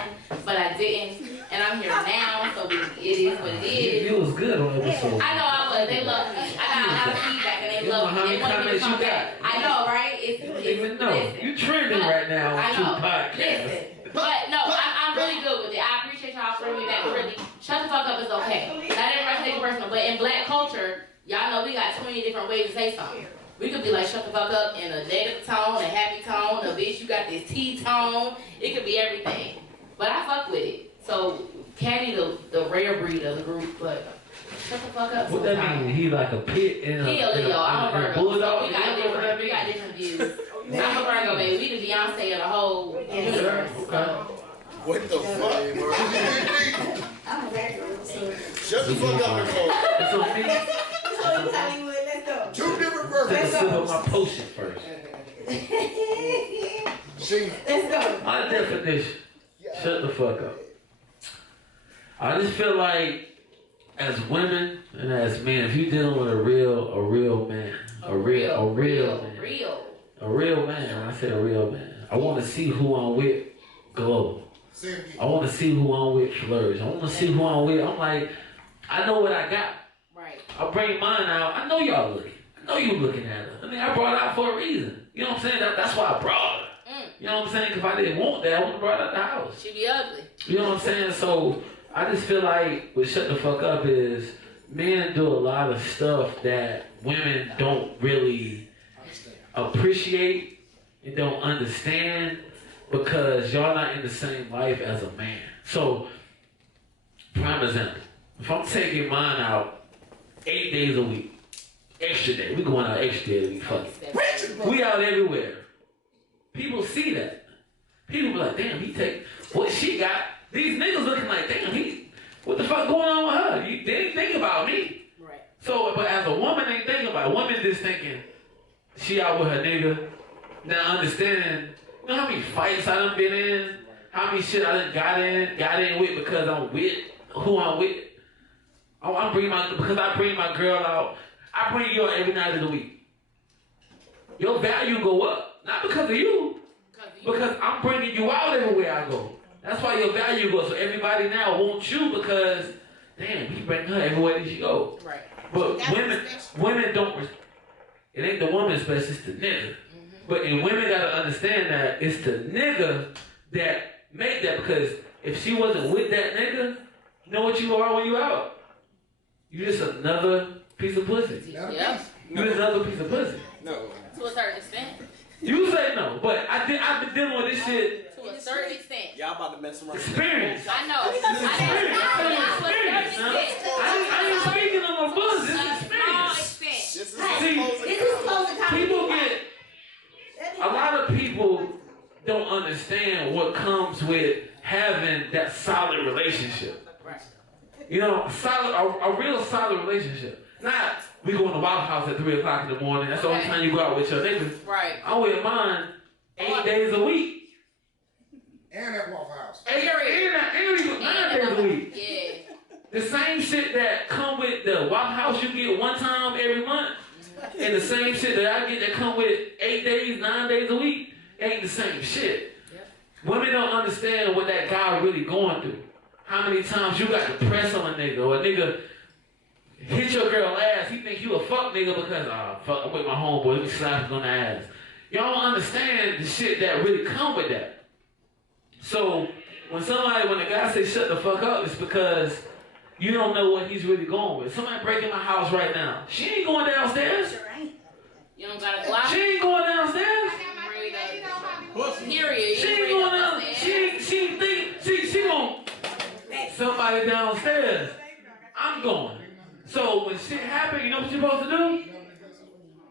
but I didn't. And I'm here now, so it is what it is. You was good on episode 1. I know I was. They love me. I got a lot of feedback, and they love me. They want me to come back. I know, right? You don't even know. You trending right now on two podcasts. Listen. But no, I'm really good with it. I appreciate y'all for me back. Really, shut the fuck up is okay. Not everybody take it personal, but in black culture, y'all know we got 20 different ways to say something. We could be like, shut the fuck up in a negative tone, a happy tone, a bitch, you got this T-tone. It could be everything. But I fuck with it. So, Caddy, the rare breed of the group, but shut the fuck up. What that mean? He like a pit in a, he a Leo, I'm a Virgo. bulldog? So we got different views. I'm a Virgo, baby. We the Beyonce of the whole universe. So. What the fuck? I'm a Virgo, so. Shut the fuck up, Nicole. It's on me. Let's go. Two different versions. Take a sip of my potion first. Let's go. My definition, shut the fuck up. I just feel like as women and as men, if you're dealing with a real man, a real man, when I say a real man, I want to see who I'm with glow. I want to see who I'm with flourish. I want to see who I'm with. I'm like, I know what I got. Right. I bring mine out. I know y'all looking. I know you looking at her. I mean, I brought her out for a reason. You know what I'm saying? That's why I brought her. You know what I'm saying? If I didn't want that, I wouldn't have brought her out the house. She be ugly. You know what I'm saying? So I just feel like what shut the fuck up is men do a lot of stuff that women don't really appreciate and don't understand because y'all not in the same life as a man. So, prime example, if I'm taking mine out 8 days a week, extra day, we going out extra day a week, fuck it. We out everywhere. People see that. People be like, damn, he take what she got. These niggas looking like, damn, what the fuck going on with her? They didn't think about me. Right. So, but as a woman ain't thinking about it. Woman just thinking, she out with her nigga. Now understanding, you know how many fights I done been in? How many shit I done got in with because I'm with who I'm with? Oh, because I bring my girl out. I bring you out every night of the week. Your value go up. Not because of you. Because I'm bringing you out everywhere I go. That's why your value goes. So everybody now wants you because, damn, he bring her everywhere that she go. Right. But women don't. It ain't the woman's best. It's the nigga. But and women gotta understand that it's the nigga that make that because if she wasn't with that nigga, you know what you are when you out? You just another piece of pussy. Yeah. You just another piece of pussy. No. To a certain extent. You say no, but I've been dealing with this shit. To a certain extent. Y'all about to mess around. Experience. I know. I ain't speaking of my buzz. This experience. This is close to People get a lot of people don't understand what comes with having that solid relationship. You know, a real solid relationship. Not we go in the Waffle House at 3 o'clock in the morning. That's the only time you go out with your niggas. Right. I'm with mine 8 days a week. And at Waffle House. And 9 days a week. Yeah. The same shit that come with the Waffle House you get one time every month, and the same shit that I get that come with 8 days, 9 days a week, ain't the same shit. Yep. Women don't understand what that guy really going through. How many times you got to press on a nigga, or a nigga hit your girl ass, he think you a fuck nigga because, fuck, I'm with my homeboy, let me slap him on the ass. Y'all don't understand the shit that really come with that. So, when a guy say shut the fuck up, it's because you don't know what he's really going with. Somebody breaking my house right now. She ain't going downstairs. You don't got a Glock? She ain't going downstairs. Period. She ain't going down. She gon' somebody downstairs. I'm going. So when shit happen, you know what you're supposed to do?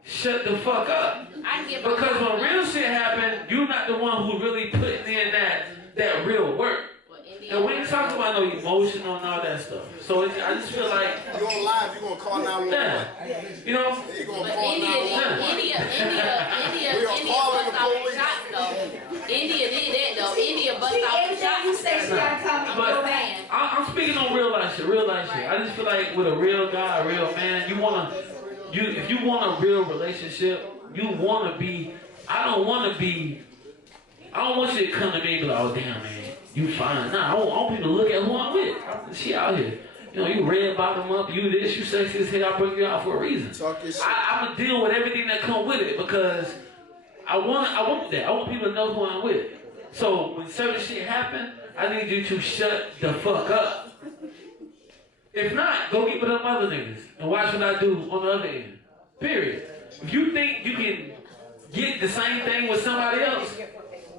Shut the fuck up. Because when real shit happen, you're not the one who really putting in that real work. And we ain't talking about no emotional and all that stuff. So I just feel like you're on live, you're gonna call 911. Yeah. You know? You're gonna call 911. India bust off the shots though. India did that though. India bust off the shots. You say she gotta come and go back. I'm speaking on real life shit. I just feel like with a real guy, a real man, if you want a real relationship, you wanna be. I don't want you to come to me and be like, oh damn man, you fine. Nah, I want people to look at who I'm with. She out here. You know, you red bottom up, you this, you sexy as hell, I bring you out for a reason. I'm gonna deal with everything that come with it because I want that. I want people to know who I'm with. So when certain shit happen, I need you to shut the fuck up. If not, go get with them other niggas and watch what I do on the other end. Period. If you think you can get the same thing with somebody else,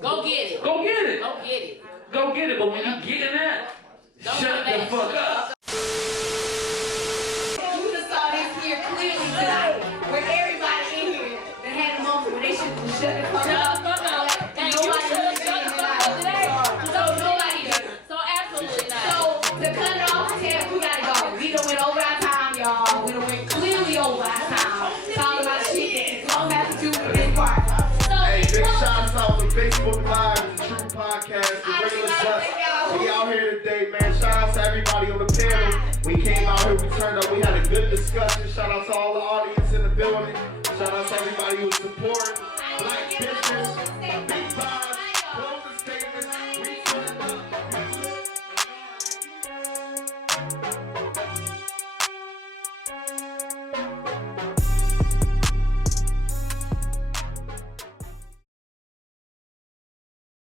go get it. Go get it. Go get it. Go get it. But when you get in that, shut the fuck up. You just saw this here clearly tonight, where everybody in here that had a moment where they should shut the fuck up. And nobody did it. So nobody did it. So absolutely not. So to cut it off, Ted, we gotta go. We done went over our time, y'all. We done went clearly over our time. Talking about shit that don't have to do with this part. Hey, big shout out to Facebook Live, the True Podcast, the Regular Just. We out here today, man. Shout out to everybody on the panel. We came out here, we turned up, we had a good discussion. Shout out to all the audience in the building. Shout out to everybody who